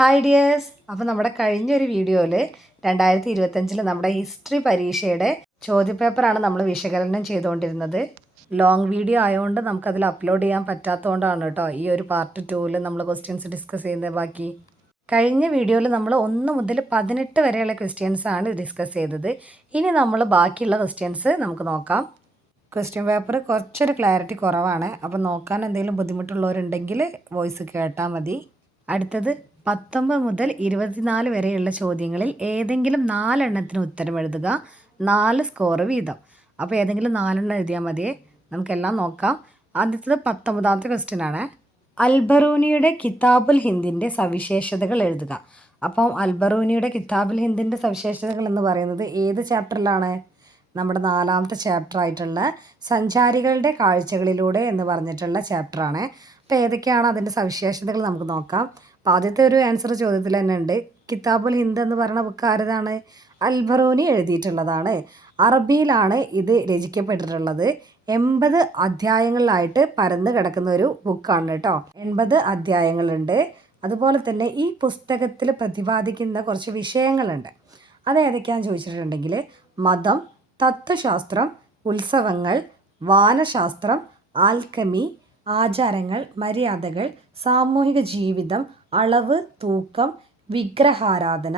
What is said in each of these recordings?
Hi dears. അപ്പോൾ നമ്മുടെ കഴിഞ്ഞൊരു വീഡിയോയിൽ 2025 നമ്മുടെ ഹിസ്റ്ററി പരീക്ഷയുടെ ചോദ്യപേപ്പറാണ് നമ്മൾ വിശകലനം ചെയ്തുകൊണ്ടിരുന്നത്. ലോങ് വീഡിയോ ആയതുകൊണ്ട് നമുക്കതിൽ അപ്ലോഡ് ചെയ്യാൻ പറ്റാത്തതുകൊണ്ടാണ് കേട്ടോ ഈ ഒരു പാർട്ട് 2ൽ നമ്മൾ ക്വസ്റ്റ്യൻസ് ഡിസ്കസ് ചെയ്യുന്നത്. ബാക്കി കഴിഞ്ഞ വീഡിയോയിൽ നമ്മൾ 1 മുതൽ 18 വരെയുള്ള ക്വസ്റ്റ്യൻസാണ് ഡിസ്കസ് ചെയ്തത്. ഇനി നമ്മൾ ബാക്കിയുള്ള ക്വസ്റ്റ്യൻസ് നമുക്ക് നോക്കാം. ക്വസ്റ്റ്യൻ പേപ്പർ കുറച്ചൊരു ക്ലാരിറ്റി കുറവാണ്, അപ്പോൾ നോക്കാൻ എന്തെങ്കിലും ബുദ്ധിമുട്ടുള്ളവരുണ്ടെങ്കിൽ വോയിസ് കേട്ടാൽ മതി. അടുത്തത് 19 മുതൽ 24 വരെയുള്ള ചോദ്യങ്ങളിൽ ഏതെങ്കിലും 4 എണ്ണത്തിന് ഉത്തരം എഴുതുക. 4 സ്കോർ വീതം. അപ്പോൾ ഏതെങ്കിലും 4 എണ്ണം എഴുതിയാൽ മതിയേ. നമുക്കെല്ലാം നോക്കാം. ആദ്യത്തത് 19ാമത്തെ ക്വസ്റ്റ്യൻ ആണ്. അൽബറൂനിയുടെ കിതാബുൽ ഹിന്ദിൻ്റെ സവിശേഷതകൾ എഴുതുക. അപ്പം അൽബറൂനിയുടെ കിതാബുൽ ഹിന്ദിൻ്റെ സവിശേഷതകൾ എന്ന് പറയുന്നത് ഏത് ചാപ്റ്ററിലാണ്? നമ്മുടെ 4ാമത്തെ ചാപ്റ്റർ ആയിട്ടുള്ള സഞ്ചാരികളുടെ കാഴ്ചകളിലൂടെ എന്ന് പറഞ്ഞിട്ടുള്ള ചാപ്റ്ററാണ്. അപ്പോൾ ഏതൊക്കെയാണ് അതിൻ്റെ സവിശേഷതകൾ നമുക്ക് നോക്കാം. അപ്പോൾ ആദ്യത്തെ ഒരു ആൻസർ ചോദ്യത്തിൽ തന്നെ ഉണ്ട്. കിതാബുൽ ഹിന്ദ് എന്ന് പറയുന്ന ബുക്ക് ആരതാണ്? അൽബറൂനി എഴുതിയിട്ടുള്ളതാണ്. അറബിയിലാണ് ഇത് രചിക്കപ്പെട്ടിട്ടുള്ളത്. 80 അധ്യായങ്ങളിലായിട്ട് പരന്ന് കിടക്കുന്ന ഒരു ബുക്കാണ് കേട്ടോ. 80 അധ്യായങ്ങളുണ്ട്. അതുപോലെ തന്നെ ഈ പുസ്തകത്തിൽ പ്രതിപാദിക്കുന്ന കുറച്ച് വിഷയങ്ങളുണ്ട്. അത് ഏതൊക്കെയാണെന്ന് ചോദിച്ചിട്ടുണ്ടെങ്കിൽ മതം, തത്വശാസ്ത്രം, ഉത്സവങ്ങൾ, വാനശാസ്ത്രം, ആൽക്കമി, ആചാരങ്ങൾ, മര്യാദകൾ, സാമൂഹിക ജീവിതം, അളവ്, തൂക്കം, വിഗ്രഹാരാധന,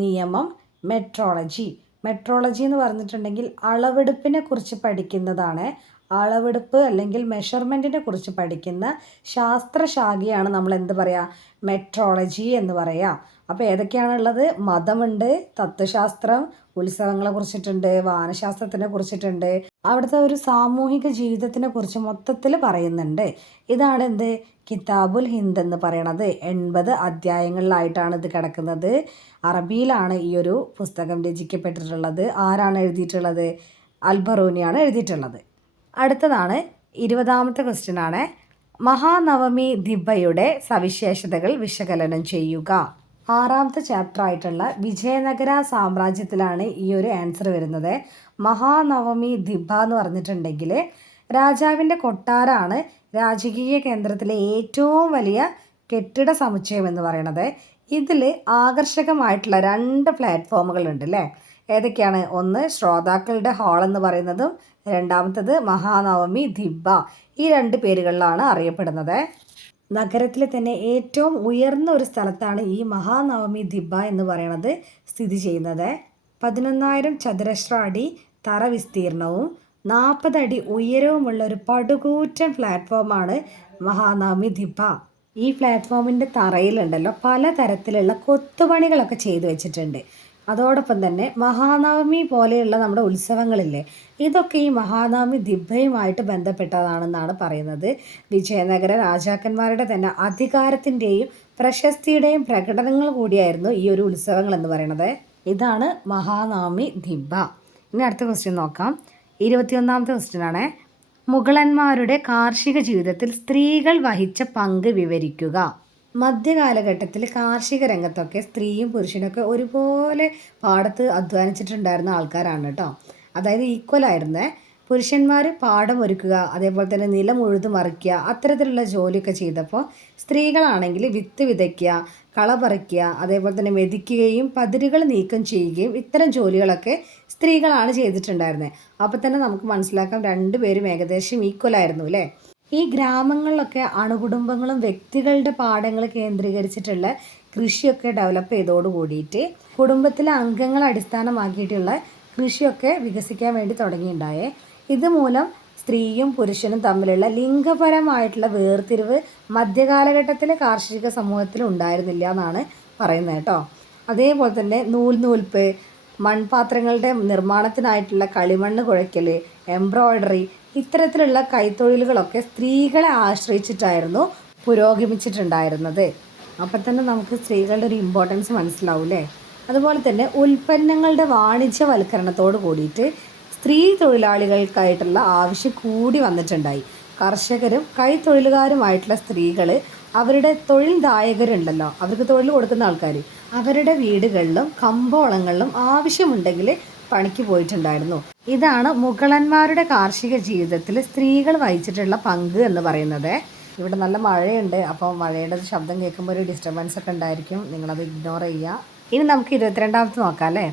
നിയമം, മെട്രോളജി. മെട്രോളജി എന്ന് പറഞ്ഞിട്ടുണ്ടെങ്കിൽ അളവെടുപ്പിനെ കുറിച്ച് പഠിക്കുന്നതാണ്. അളവെടുപ്പ് അല്ലെങ്കിൽ മെഷർമെൻറ്റിനെ കുറിച്ച് പഠിക്കുന്ന ശാസ്ത്രശാഖയാണ് നമ്മൾ എന്ത് പറയുക? മെട്രോളജി എന്ന് പറയുക. അപ്പോൾ ഏതൊക്കെയാണുള്ളത്? മതമുണ്ട്, തത്വശാസ്ത്രം, ഉത്സവങ്ങളെ കുറിച്ചിട്ടുണ്ട്, വാനശാസ്ത്രത്തിനെ കുറിച്ചിട്ടുണ്ട്, അവിടുത്തെ ഒരു സാമൂഹിക ജീവിതത്തിനെ കുറിച്ച് മൊത്തത്തിൽ പറയുന്നുണ്ട്. ഇതാണ് എന്ത്? കിതാബുൽ ഹിന്ദ് എന്ന് പറയണത്. 80 അധ്യായങ്ങളിലായിട്ടാണ് ഇത് കിടക്കുന്നത്. അറബിയിലാണ് ഈ ഒരു പുസ്തകം രചിക്കപ്പെട്ടിട്ടുള്ളത്. ആരാണ് എഴുതിയിട്ടുള്ളത്? അൽബറൂനിയാണ് എഴുതിയിട്ടുള്ളത്. അടുത്തതാണ് 20ാമത്തെ ക്വസ്റ്റ്യൻ ആണ്. മഹാനവമി ദിബ്ബയുടെ സവിശേഷതകൾ വിശകലനം ചെയ്യുക. 6ാമത്തെ ചാപ്റ്റർ ആയിട്ടുള്ള വിജയനഗര സാമ്രാജ്യത്തിലാണ് ഈ ഒരു ആൻസർ വരുന്നത്. മഹാനവമി ദിബ്ബ എന്ന് പറഞ്ഞിട്ടുണ്ടെങ്കിൽ രാജാവിൻ്റെ കൊട്ടാരമാണ് രാജകീയ കേന്ദ്രത്തിലെ ഏറ്റവും വലിയ കെട്ടിട സമുച്ചയം എന്ന് പറയുന്നത്. ഇതിൽ ആകർഷകമായിട്ടുള്ള 2 പ്ലാറ്റ്ഫോമുകളുണ്ട് അല്ലേ? ഏതൊക്കെയാണ്? ഒന്ന് ശ്രോതാക്കളുടെ ഹാൾ എന്ന് പറയുന്നതും രണ്ടാമത്തത് മഹാനവമി ദിബ്ബ. ഈ 2 പേരുകളിലാണ് അറിയപ്പെടുന്നത്. നഗരത്തിലെ തന്നെ ഏറ്റവും ഉയർന്ന ഒരു സ്ഥലത്താണ് ഈ മഹാനവമി ദിബ്ബ എന്ന് പറയുന്നത് സ്ഥിതി ചെയ്യുന്നത്. 11,000 ചതുരശ്ര അടി തറ വിസ്തീർണവും 40 അടി ഉയരവുമുള്ള ഒരു പടുകൂറ്റൻ പ്ലാറ്റ്ഫോമാണ് മഹാനവമി ദിബ്ബ. ഈ പ്ലാറ്റ്ഫോമിൻ്റെ തറയിലുണ്ടല്ലോ പലതരത്തിലുള്ള കൊത്തുപണികളൊക്കെ ചെയ്തു വെച്ചിട്ടുണ്ട്. അതോടൊപ്പം തന്നെ മഹാനവമി പോലെയുള്ള നമ്മുടെ ഉത്സവങ്ങളില്ലേ, ഇതൊക്കെ ഈ മഹാനവമി ദിബ്ബയുമായിട്ട് ബന്ധപ്പെട്ടതാണെന്നാണ് പറയുന്നത്. വിജയനഗര രാജാക്കന്മാരുടെ തന്നെ അധികാരത്തിൻ്റെയും പ്രശസ്തിയുടെയും പ്രകടനങ്ങൾ കൂടിയായിരുന്നു ഈ ഒരു ഉത്സവങ്ങൾ എന്ന് പറയുന്നത്. ഇതാണ് മഹാനവമി ദിബ്ബ. ഇനി അടുത്ത ക്വസ്റ്റ്യൻ നോക്കാം. 21ാമത്തെ ക്വസ്റ്റ്യൻ ആണ്. മുഗളന്മാരുടെ കാർഷിക ജീവിതത്തിൽ സ്ത്രീകൾ വഹിച്ച പങ്ക് വിവരിക്കുക. മധ്യകാലഘട്ടത്തിൽ കാർഷിക രംഗത്തൊക്കെ സ്ത്രീയും പുരുഷനൊക്കെ ഒരുപോലെ പാടത്ത് അധ്വാനിച്ചിട്ടുണ്ടായിരുന്ന ആൾക്കാരാണ് കേട്ടോ. അതായത് ഈക്വലായിരുന്നേ. പുരുഷന്മാർ പാടം ഒരുക്കുക, അതേപോലെ തന്നെ നിലം ഉഴുതു മറിക്കുക, അത്തരത്തിലുള്ള ജോലിയൊക്കെ ചെയ്തപ്പോൾ സ്ത്രീകളാണെങ്കിൽ വിത്ത് വിതയ്ക്കുക, കള പറിക്കുക, അതേപോലെ തന്നെ മെതിക്കുകയും പതിരുകൾ നീക്കം ചെയ്യുകയും ഇത്തരം ജോലികളൊക്കെ സ്ത്രീകളാണ് ചെയ്തിട്ടുണ്ടായിരുന്നത്. അപ്പോൾ തന്നെ നമുക്ക് മനസ്സിലാക്കാം 2 പേരും ഏകദേശം ഈക്വലായിരുന്നു അല്ലേ? ഈ ഗ്രാമങ്ങളിലൊക്കെ അണുകുടുംബങ്ങളും വ്യക്തികളുടെ പാടങ്ങൾ കേന്ദ്രീകരിച്ചിട്ടുള്ള കൃഷിയൊക്കെ ഡെവലപ്പ് ചെയ്തോട് കൂടിയിട്ട് കുടുംബത്തിലെ അംഗങ്ങളെ അടിസ്ഥാനമാക്കിയിട്ടുള്ള കൃഷിയൊക്കെ വികസിക്കാൻ വേണ്ടി തുടങ്ങിയിട്ടുണ്ടായേ. ഇതുമൂലം സ്ത്രീയും പുരുഷനും തമ്മിലുള്ള ലിംഗപരമായിട്ടുള്ള വേർതിരിവ് മധ്യകാലഘട്ടത്തിലെ കാർഷിക സമൂഹത്തിൽ ഉണ്ടായിരുന്നില്ല എന്നാണ് പറയുന്നത് കേട്ടോ. അതേപോലെ തന്നെ നൂൽപ്പ്, മൺപാത്രങ്ങളുടെ നിർമ്മാണത്തിനായിട്ടുള്ള കളിമണ്ണ് കുഴയ്ക്കൽ, എംബ്രോയ്ഡറി, ഇത്തരത്തിലുള്ള കൈത്തൊഴിലുകളൊക്കെ സ്ത്രീകളെ ആശ്രയിച്ചിട്ടായിരുന്നു പുരോഗമിച്ചിട്ടുണ്ടായിരുന്നത്. അപ്പം തന്നെ നമുക്ക് സ്ത്രീകളുടെ ഒരു ഇമ്പോർട്ടൻസ് മനസ്സിലാവൂലേ? അതുപോലെ തന്നെ ഉൽപ്പന്നങ്ങളുടെ വാണിജ്യവൽക്കരണത്തോട് കൂടിയിട്ട് സ്ത്രീ തൊഴിലാളികൾക്കായിട്ടുള്ള ആവശ്യം കൂടി വന്നിട്ടുണ്ടായി. കർഷകരും കൈത്തൊഴിലുകാരുമായിട്ടുള്ള സ്ത്രീകൾ അവരുടെ തൊഴിൽദായകരുണ്ടല്ലോ, അവർക്ക് തൊഴിൽ കൊടുക്കുന്ന ആൾക്കാർ, അവരുടെ വീടുകളിലും കമ്പോളങ്ങളിലും ആവശ്യമുണ്ടെങ്കിൽ പണിക്ക് പോയിട്ടുണ്ടായിരുന്നു. ഇതാണ് മുഗളന്മാരുടെ കാർഷിക ജീവിതത്തിൽ സ്ത്രീകൾ വഹിച്ചിട്ടുള്ള പങ്ക് എന്ന് പറയുന്നത്. ഇവിടെ നല്ല മഴയുണ്ട്, അപ്പോൾ മഴയുടെ ശബ്ദം കേൾക്കുമ്പോൾ ഒരു ഡിസ്റ്റർബൻസ് ഒക്കെ ഉണ്ടായിരിക്കും, നിങ്ങളത് ഇഗ്നോർ ചെയ്യുക. ഇനി നമുക്ക് 22ാമത്തെ നോക്കാം അല്ലേ.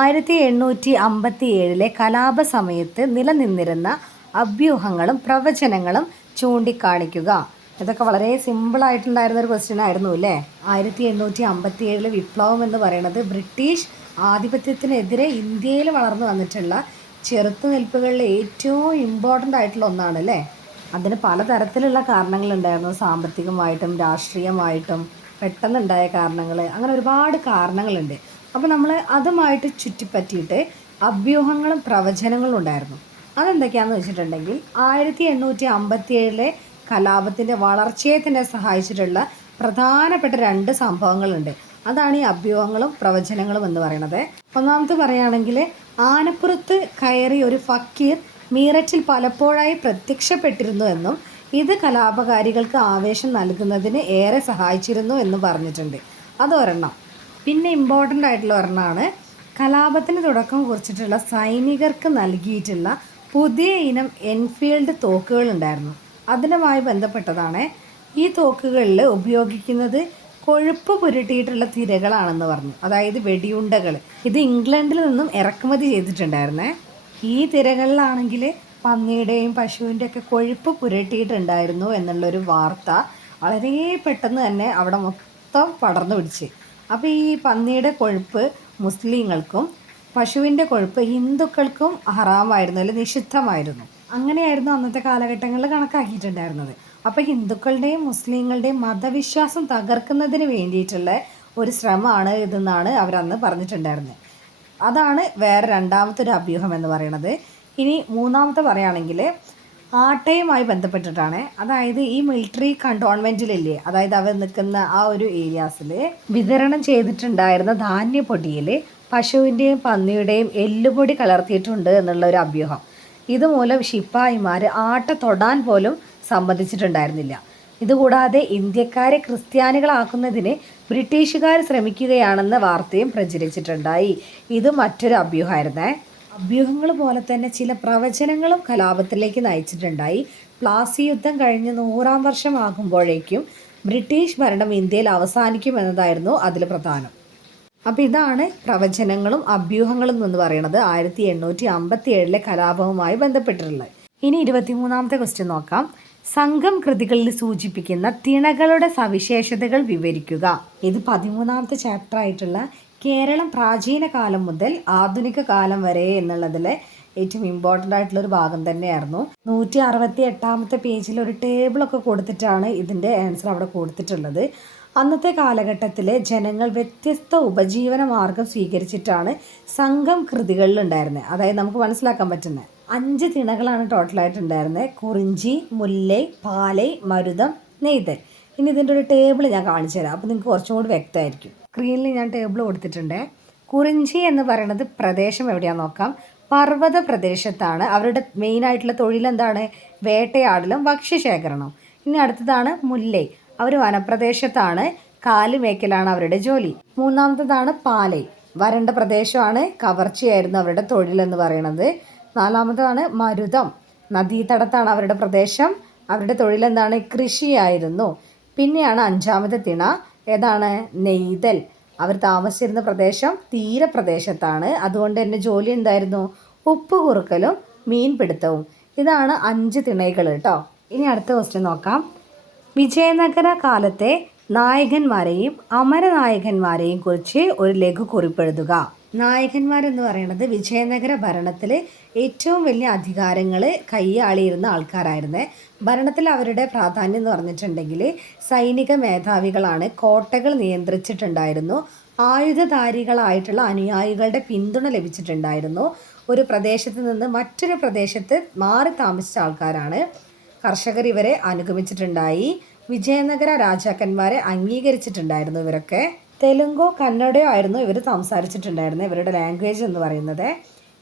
1857 കലാപ സമയത്ത് നിലനിന്നിരുന്ന അഭ്യൂഹങ്ങളും പ്രവചനങ്ങളും ചൂണ്ടിക്കാണിക്കുക. ഇതൊക്കെ വളരെ സിമ്പിളായിട്ടുണ്ടായിരുന്ന ഒരു ക്വസ്റ്റ്യൻ ആയിരുന്നു അല്ലേ. 1857 വിപ്ലവം എന്ന് പറയുന്നത് ബ്രിട്ടീഷ് ആധിപത്യത്തിനെതിരെ ഇന്ത്യയിൽ വളർന്നു വന്നിട്ടുള്ള ചെറുത്തുനിൽപ്പുകളിൽ ഏറ്റവും ഇമ്പോർട്ടൻ്റ് ആയിട്ടുള്ള ഒന്നാണ് അല്ലേ. അതിന് പലതരത്തിലുള്ള കാരണങ്ങളുണ്ടായിരുന്നു, സാമ്പത്തികമായിട്ടും രാഷ്ട്രീയമായിട്ടും പെട്ടെന്നുണ്ടായ കാരണങ്ങൾ, അങ്ങനെ ഒരുപാട് കാരണങ്ങളുണ്ട്. അപ്പോൾ നമ്മൾ അതുമായിട്ട് ചുറ്റിപ്പറ്റിയിട്ട് അഭ്യൂഹങ്ങളും പ്രവചനങ്ങളും ഉണ്ടായിരുന്നു. അതെന്തൊക്കെയാണെന്ന് വെച്ചിട്ടുണ്ടെങ്കിൽ 1857 കലാപത്തിൻ്റെ വളർച്ചയെ തന്നെ സഹായിച്ചിട്ടുള്ള പ്രധാനപ്പെട്ട 2 സംഭവങ്ങളുണ്ട്. അതാണ് ഈ അഭ്യൂഹങ്ങളും പ്രവചനങ്ങളും എന്ന് പറയുന്നത്. ഒന്നാമത് പറയുകയാണെങ്കിൽ, ആനപ്പുറത്ത് കയറി ഒരു ഫക്കീർ മീററ്റിൽ പലപ്പോഴായി പ്രത്യക്ഷപ്പെട്ടിരുന്നു എന്നും ഇത് കലാപകാരികൾക്ക് ആവേശം നൽകുന്നതിന് ഏറെ സഹായിച്ചിരുന്നു എന്നും പറഞ്ഞിട്ടുണ്ട്. അതൊരെണ്ണം. പിന്നെ ഇമ്പോർട്ടൻ്റ് ആയിട്ടുള്ള ഒരെണ്ണമാണ് കലാപത്തിന് തുടക്കം കുറിച്ചിട്ടുള്ള സൈനികർക്ക് നൽകിയിട്ടുള്ള പുതിയ ഇനം എൻഫീൽഡ് തോക്കുകളുണ്ടായിരുന്നു. അതിനുമായി ബന്ധപ്പെട്ടതാണ്. ഈ തോക്കുകളിൽ ഉപയോഗിക്കുന്നത് കൊഴുപ്പ് പുരട്ടിയിട്ടുള്ള തിരകളാണെന്ന് പറഞ്ഞു, അതായത് വെടിയുണ്ടകൾ. ഇത് ഇംഗ്ലണ്ടിൽ നിന്നും ഇറക്കുമതി ചെയ്തിട്ടുണ്ടായിരുന്നേ. ഈ തിരകളിലാണെങ്കിൽ പന്നിയുടെയും പശുവിൻ്റെ ഒക്കെ കൊഴുപ്പ് പുരട്ടിയിട്ടുണ്ടായിരുന്നു എന്നുള്ളൊരു വാർത്ത വളരെ പെട്ടെന്ന് തന്നെ അവിടെ മൊത്തം പടർന്നു പിടിച്ച്. അപ്പോൾ ഈ പന്നിയുടെ കൊഴുപ്പ് മുസ്ലിങ്ങൾക്കും പശുവിൻ്റെ കൊഴുപ്പ് ഹിന്ദുക്കൾക്കും ഹറാമായിരുന്നു, അല്ലെങ്കിൽ നിഷിദ്ധമായിരുന്നു. അങ്ങനെയായിരുന്നു അന്നത്തെ കാലഘട്ടങ്ങളിൽ കണക്കാക്കിയിട്ടുണ്ടായിരുന്നത്. അപ്പോൾ ഹിന്ദുക്കളുടെയും മുസ്ലിങ്ങളുടെയും മതവിശ്വാസം തകർക്കുന്നതിന് വേണ്ടിയിട്ടുള്ള ഒരു ശ്രമമാണ് ഇതെന്നാണ് അവരന്ന് പറഞ്ഞിട്ടുണ്ടായിരുന്നത്. അതാണ് വേറെ രണ്ടാമത്തെ ഒരു അഭ്യൂഹം എന്ന് പറയുന്നത്. ഇനി മൂന്നാമത്തെ പറയുകയാണെങ്കിൽ ആട്ടയുമായി ബന്ധപ്പെട്ടിട്ടാണ്. അതായത് ഈ മിലിറ്ററി കണ്ടോൺമെൻറ്റിലില്ലേ, അതായത് അവർ നിൽക്കുന്ന ആ ഒരു ഏരിയാസിൽ വിതരണം ചെയ്തിട്ടുണ്ടായിരുന്ന ധാന്യപ്പൊടിയിൽ പശുവിൻ്റെയും പന്നിയുടെയും എല്ലുപൊടി കലർത്തിയിട്ടുണ്ട് എന്നുള്ള ഒരു അഭ്യൂഹം. ഇതുമൂലം ശിപ്പായിമാർ ആട്ട തൊടാൻ പോലും സമ്മതിച്ചിട്ടുണ്ടായിരുന്നില്ല. ഇതുകൂടാതെ ഇന്ത്യക്കാരെ ക്രിസ്ത്യാനികളാക്കുന്നതിന് ബ്രിട്ടീഷുകാർ ശ്രമിക്കുകയാണെന്ന വാർത്തയും പ്രചരിച്ചിട്ടുണ്ടായി. ഇത് മറ്റൊരു അഭ്യൂഹമായിരുന്നേ. അഭ്യൂഹങ്ങൾ പോലെ തന്നെ ചില പ്രവചനങ്ങളും കലാപത്തിലേക്ക് നയിച്ചിട്ടുണ്ടായി. പ്ലാസി യുദ്ധം കഴിഞ്ഞ് 100-ാം വർഷം ആകുമ്പോഴേക്കും ബ്രിട്ടീഷ് ഭരണം ഇന്ത്യയിൽ അവസാനിക്കുമെന്നതായിരുന്നു അതിൽ പ്രധാനം. അപ്പോൾ ഇതാണ് പ്രവചനങ്ങളും അഭ്യൂഹങ്ങളും എന്ന് പറയുന്നത് 1857 കലാപവുമായി ബന്ധപ്പെട്ടിട്ടുള്ളത്. ഇനി 23ാമത്തെ ക്വസ്റ്റ്യൻ നോക്കാം. സംഘം കൃതികളിൽ സൂചിപ്പിക്കുന്ന തിണകളുടെ സവിശേഷതകൾ വിവരിക്കുക. ഇത് 13ാമത്തെ ചാപ്റ്റർ ആയിട്ടുള്ള കേരളം പ്രാചീന കാലം മുതൽ ആധുനിക കാലം വരെ എന്നുള്ളതിലെ ഏറ്റവും ഇമ്പോർട്ടൻ്റ് ആയിട്ടുള്ളൊരു ഭാഗം തന്നെയായിരുന്നു. 168ാമത്തെ പേജിൽ ഒരു ടേബിളൊക്കെ കൊടുത്തിട്ടാണ് ഇതിൻ്റെ ആൻസർ അവിടെ കൊടുത്തിട്ടുള്ളത്. അന്നത്തെ കാലഘട്ടത്തിലെ ജനങ്ങൾ വ്യത്യസ്ത ഉപജീവന മാർഗം സ്വീകരിച്ചിട്ടാണ് സംഘം കൃതികളിൽ ഉണ്ടായിരുന്നത്. അതായത് നമുക്ക് മനസ്സിലാക്കാൻ പറ്റുന്നത് 5 തിണകളാണ് ടോട്ടലായിട്ടുണ്ടായിരുന്നത്: കുറിഞ്ചി, മുല്ലൈ, പാലൈ, മരുതം, നെയ്തൽ. ഇനി ഇതിൻ്റെ ഒരു ടേബിൾ ഞാൻ കാണിച്ചു തരാം, അപ്പോൾ നിങ്ങൾക്ക് കുറച്ചും കൂടി വ്യക്തമായിരിക്കും. സ്ക്രീനിൽ ഞാൻ ടേബിൾ കൊടുത്തിട്ടുണ്ട്. കുറിഞ്ചി എന്ന് പറയുന്നത് പ്രദേശം എവിടെയാണെന്ന് നോക്കാം. പർവ്വത പ്രദേശത്താണ്. അവരുടെ മെയിനായിട്ടുള്ള തൊഴിലെന്താണ്? വേട്ടയാടലും ഭക്ഷ്യശേഖരണവും. ഇനി അടുത്തതാണ് മുല്ലൈ. അവർ വനപ്രദേശത്താണ്, കാലുമേക്കലാണ് അവരുടെ ജോലി. മൂന്നാമത്തതാണ് പാലൈ. വരണ്ട പ്രദേശമാണ്, കവർച്ചയായിരുന്നു അവരുടെ തൊഴിലെന്ന് പറയുന്നത്. നാലാമതാണ് മരുതം. നദീതടത്താണ് അവരുടെ പ്രദേശം, അവരുടെ തൊഴിലെന്താണ്? കൃഷിയായിരുന്നു. പിന്നെയാണ് 5ാമത്തെ തിണ, ഏതാണ്? നെയ്തൽ. അവർ താമസിച്ചിരുന്ന പ്രദേശം തീരപ്രദേശത്താണ്, അതുകൊണ്ട് തന്നെ ജോലി എന്തായിരുന്നു? ഉപ്പ് കുറുക്കലും മീൻപിടുത്തവും. ഇതാണ് 5 തിണകൾ കേട്ടോ. ഇനി അടുത്ത ക്വസ്റ്റ്യൻ നോക്കാം. വിജയനഗര കാലത്തെ നായകന്മാരെയും അമരനായകന്മാരെയും കുറിച്ച് ഒരു ലഘു കുറിപ്പെഴുതുക. നായകന്മാരെന്ന് പറയുന്നത് വിജയനഗര ഭരണത്തിൽ ഏറ്റവും വലിയ അധികാരങ്ങൾ കൈയാളിയിരുന്ന ആൾക്കാരായിരുന്നേ. ഭരണത്തിൽ അവരുടെ പ്രാധാന്യം എന്ന് പറഞ്ഞിട്ടുണ്ടെങ്കിൽ സൈനിക മേധാവികളാണ്. കോട്ടകൾ നിയന്ത്രിച്ചിട്ടുണ്ടായിരുന്നു. ആയുധധാരികളായിട്ടുള്ള അനുയായികളുടെ പിന്തുണ ലഭിച്ചിട്ടുണ്ടായിരുന്നു. ഒരു പ്രദേശത്ത് നിന്ന് മറ്റൊരു പ്രദേശത്ത് മാറി താമസിച്ച ആൾക്കാരാണ്. കർഷകർ ഇവരെ അനുഗമിച്ചിട്ടുണ്ടായി. വിജയനഗര രാജാക്കന്മാരെ അംഗീകരിച്ചിട്ടുണ്ടായിരുന്നു ഇവരൊക്കെ. തെലുങ്കോ കന്നഡയോ ആയിരുന്നു ഇവർ സംസാരിച്ചിട്ടുണ്ടായിരുന്നത്, ഇവരുടെ ലാംഗ്വേജ് എന്ന് പറയുന്നത്.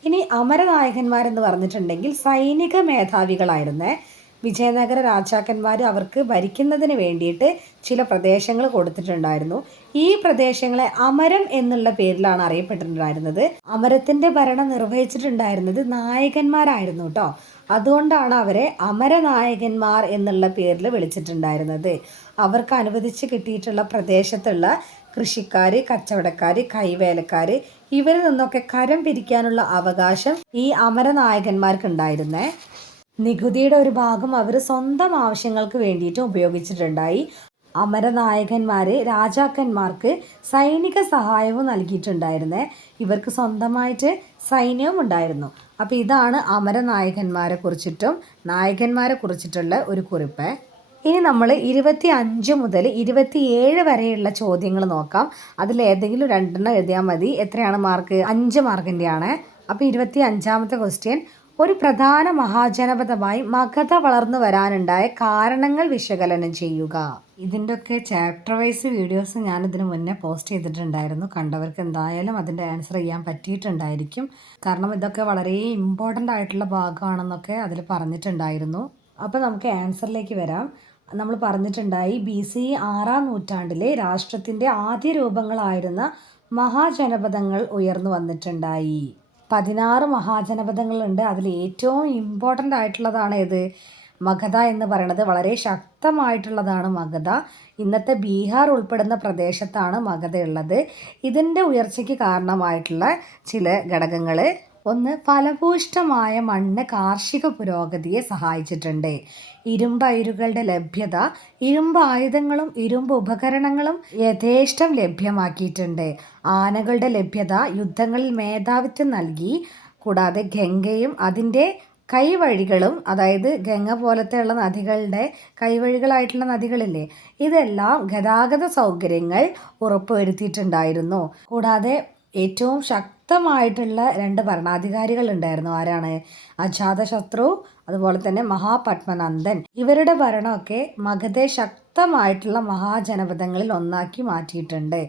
ഇനി അമരനായകന്മാരെന്ന് പറഞ്ഞിട്ടുണ്ടെങ്കിൽ സൈനിക മേധാവികളായിരുന്നേ. വിജയനഗര രാജാക്കന്മാർ അവർക്ക് ഭരിക്കുന്നതിന് വേണ്ടിയിട്ട് ചില പ്രദേശങ്ങൾ കൊടുത്തിട്ടുണ്ടായിരുന്നു. ഈ പ്രദേശങ്ങളെ അമരം എന്നുള്ള പേരിലാണ് അറിയപ്പെട്ടിട്ടുണ്ടായിരുന്നത്. അമരത്തിൻ്റെ ഭരണം നിർവഹിച്ചിട്ടുണ്ടായിരുന്നത് നായകന്മാരായിരുന്നു കേട്ടോ. അതുകൊണ്ടാണ് അവരെ അമരനായകന്മാർ എന്നുള്ള പേരിൽ വിളിച്ചിട്ടുണ്ടായിരുന്നത്. അവർക്ക് അനുവദിച്ച് കിട്ടിയിട്ടുള്ള പ്രദേശത്തുള്ള കൃഷിക്കാർ, കച്ചവടക്കാർ, കൈവേലക്കാർ ഇവരിൽ നിന്നൊക്കെ കരം പിരിക്കാനുള്ള അവകാശം ഈ അമരനായകന്മാർക്കുണ്ടായിരുന്നേ. നികുതിയുടെ ഒരു ഭാഗം അവർ സ്വന്തം ആവശ്യങ്ങൾക്ക് വേണ്ടിയിട്ട് ഉപയോഗിച്ചിട്ടുണ്ടായി. അമരനായകന്മാർ രാജാക്കന്മാർക്ക് സൈനിക സഹായവും നൽകിയിട്ടുണ്ടായിരുന്നേ. ഇവർക്ക് സ്വന്തമായിട്ട് സൈന്യവും ഉണ്ടായിരുന്നു. അപ്പോൾ ഇതാണ് അമരനായകന്മാരെ കുറിച്ചിട്ടും നായകന്മാരെ കുറിച്ചിട്ടുള്ള ഒരു കുറിപ്പ്. ഇനി നമ്മൾ 25 മുതൽ 27 വരെയുള്ള ചോദ്യങ്ങൾ നോക്കാം. അതിലേതെങ്കിലും 2 എഴുതിയാൽ മതി. എത്രയാണ് മാർക്ക്? 5 മാർക്കിൻ്റെയാണ്. അപ്പോൾ 25ാമത്തെ ക്വസ്റ്റ്യൻ, ഒരു പ്രധാന മഹാജനപദമായി മഗധ വളർന്നു വരാനുണ്ടായ കാരണങ്ങൾ വിശകലനം ചെയ്യുക. ഇതിൻ്റെയൊക്കെ ചാപ്റ്റർ വൈസ് വീഡിയോസ് ഞാനിതിന് മുന്നേ പോസ്റ്റ് ചെയ്തിട്ടുണ്ടായിരുന്നു. കണ്ടവർക്ക് എന്തായാലും അതിൻ്റെ ആൻസർ ചെയ്യാൻ പറ്റിയിട്ടുണ്ടായിരിക്കും. കാരണം ഇതൊക്കെ വളരെ ഇമ്പോർട്ടൻ്റ് ആയിട്ടുള്ള ഭാഗമാണെന്നൊക്കെ അതിൽ പറഞ്ഞിട്ടുണ്ടായിരുന്നു. അപ്പോൾ നമുക്ക് ആൻസറിലേക്ക് വരാം. നമ്മൾ പറഞ്ഞിട്ടുണ്ടായി BC 6-ാം നൂറ്റാണ്ടിലെ രാഷ്ട്രത്തിൻ്റെ ആദ്യ രൂപങ്ങളായിരുന്ന മഹാജനപദങ്ങൾ ഉയർന്നു വന്നിട്ടുണ്ടായി. 16 മഹാജനപദങ്ങളുണ്ട്. അതിൽ ഏറ്റവും ഇമ്പോർട്ടൻ്റ് ആയിട്ടുള്ളതാണ് ഏത്? മഗധ എന്ന് പറയുന്നത്. വളരെ ശക്തമായിട്ടുള്ളതാണ് മഗധ. ഇന്നത്തെ ബീഹാർ ഉൾപ്പെടുന്ന പ്രദേശത്താണ് മഗധ ഉള്ളത്. ഇതിൻ്റെ ഉയർച്ചയ്ക്ക് കാരണമായിട്ടുള്ള ചില ഘടകങ്ങൾ: ഒന്ന്, ഫലഭൂയിഷ്ഠമായ മണ്ണ് കാർഷിക പുരോഗതിയെ സഹായിച്ചിട്ടുണ്ട്. ഇരുമ്പ് അയിരുകളുടെ ലഭ്യത ഇരുമ്പ് ആയുധങ്ങളും ഇരുമ്പ് ഉപകരണങ്ങളും യഥേഷ്ടം ലഭ്യമാക്കിയിട്ടുണ്ട്. ആനകളുടെ ലഭ്യത യുദ്ധങ്ങളിൽ മേധാവിത്വം നൽകി. കൂടാതെ ഗംഗയും അതിൻ്റെ കൈവഴികളും, അതായത് ഗംഗ പോലത്തെയുള്ള നദികളുടെ കൈവഴികളായിട്ടുള്ള നദികളില്ലേ, ഇതെല്ലാം ഗതാഗത സൗകര്യങ്ങൾ ഉറപ്പുവരുത്തിയിട്ടുണ്ടായിരുന്നു. കൂടാതെ ഏറ്റവും ശക്തമായിട്ടുള്ള 2 ഭരണാധികാരികൾ ഉണ്ടായിരുന്നു. ആരാണ്? അജാതശത്രു, അതുപോലെ തന്നെ മഹാപത്മനന്ദൻ. ഇവരുടെ ഭരണമൊക്കെ മഗധയെ ശക്തമായിട്ടുള്ള മഹാജനപദങ്ങളിൽ ഒന്നാക്കി മാറ്റിയിട്ടുണ്ട്.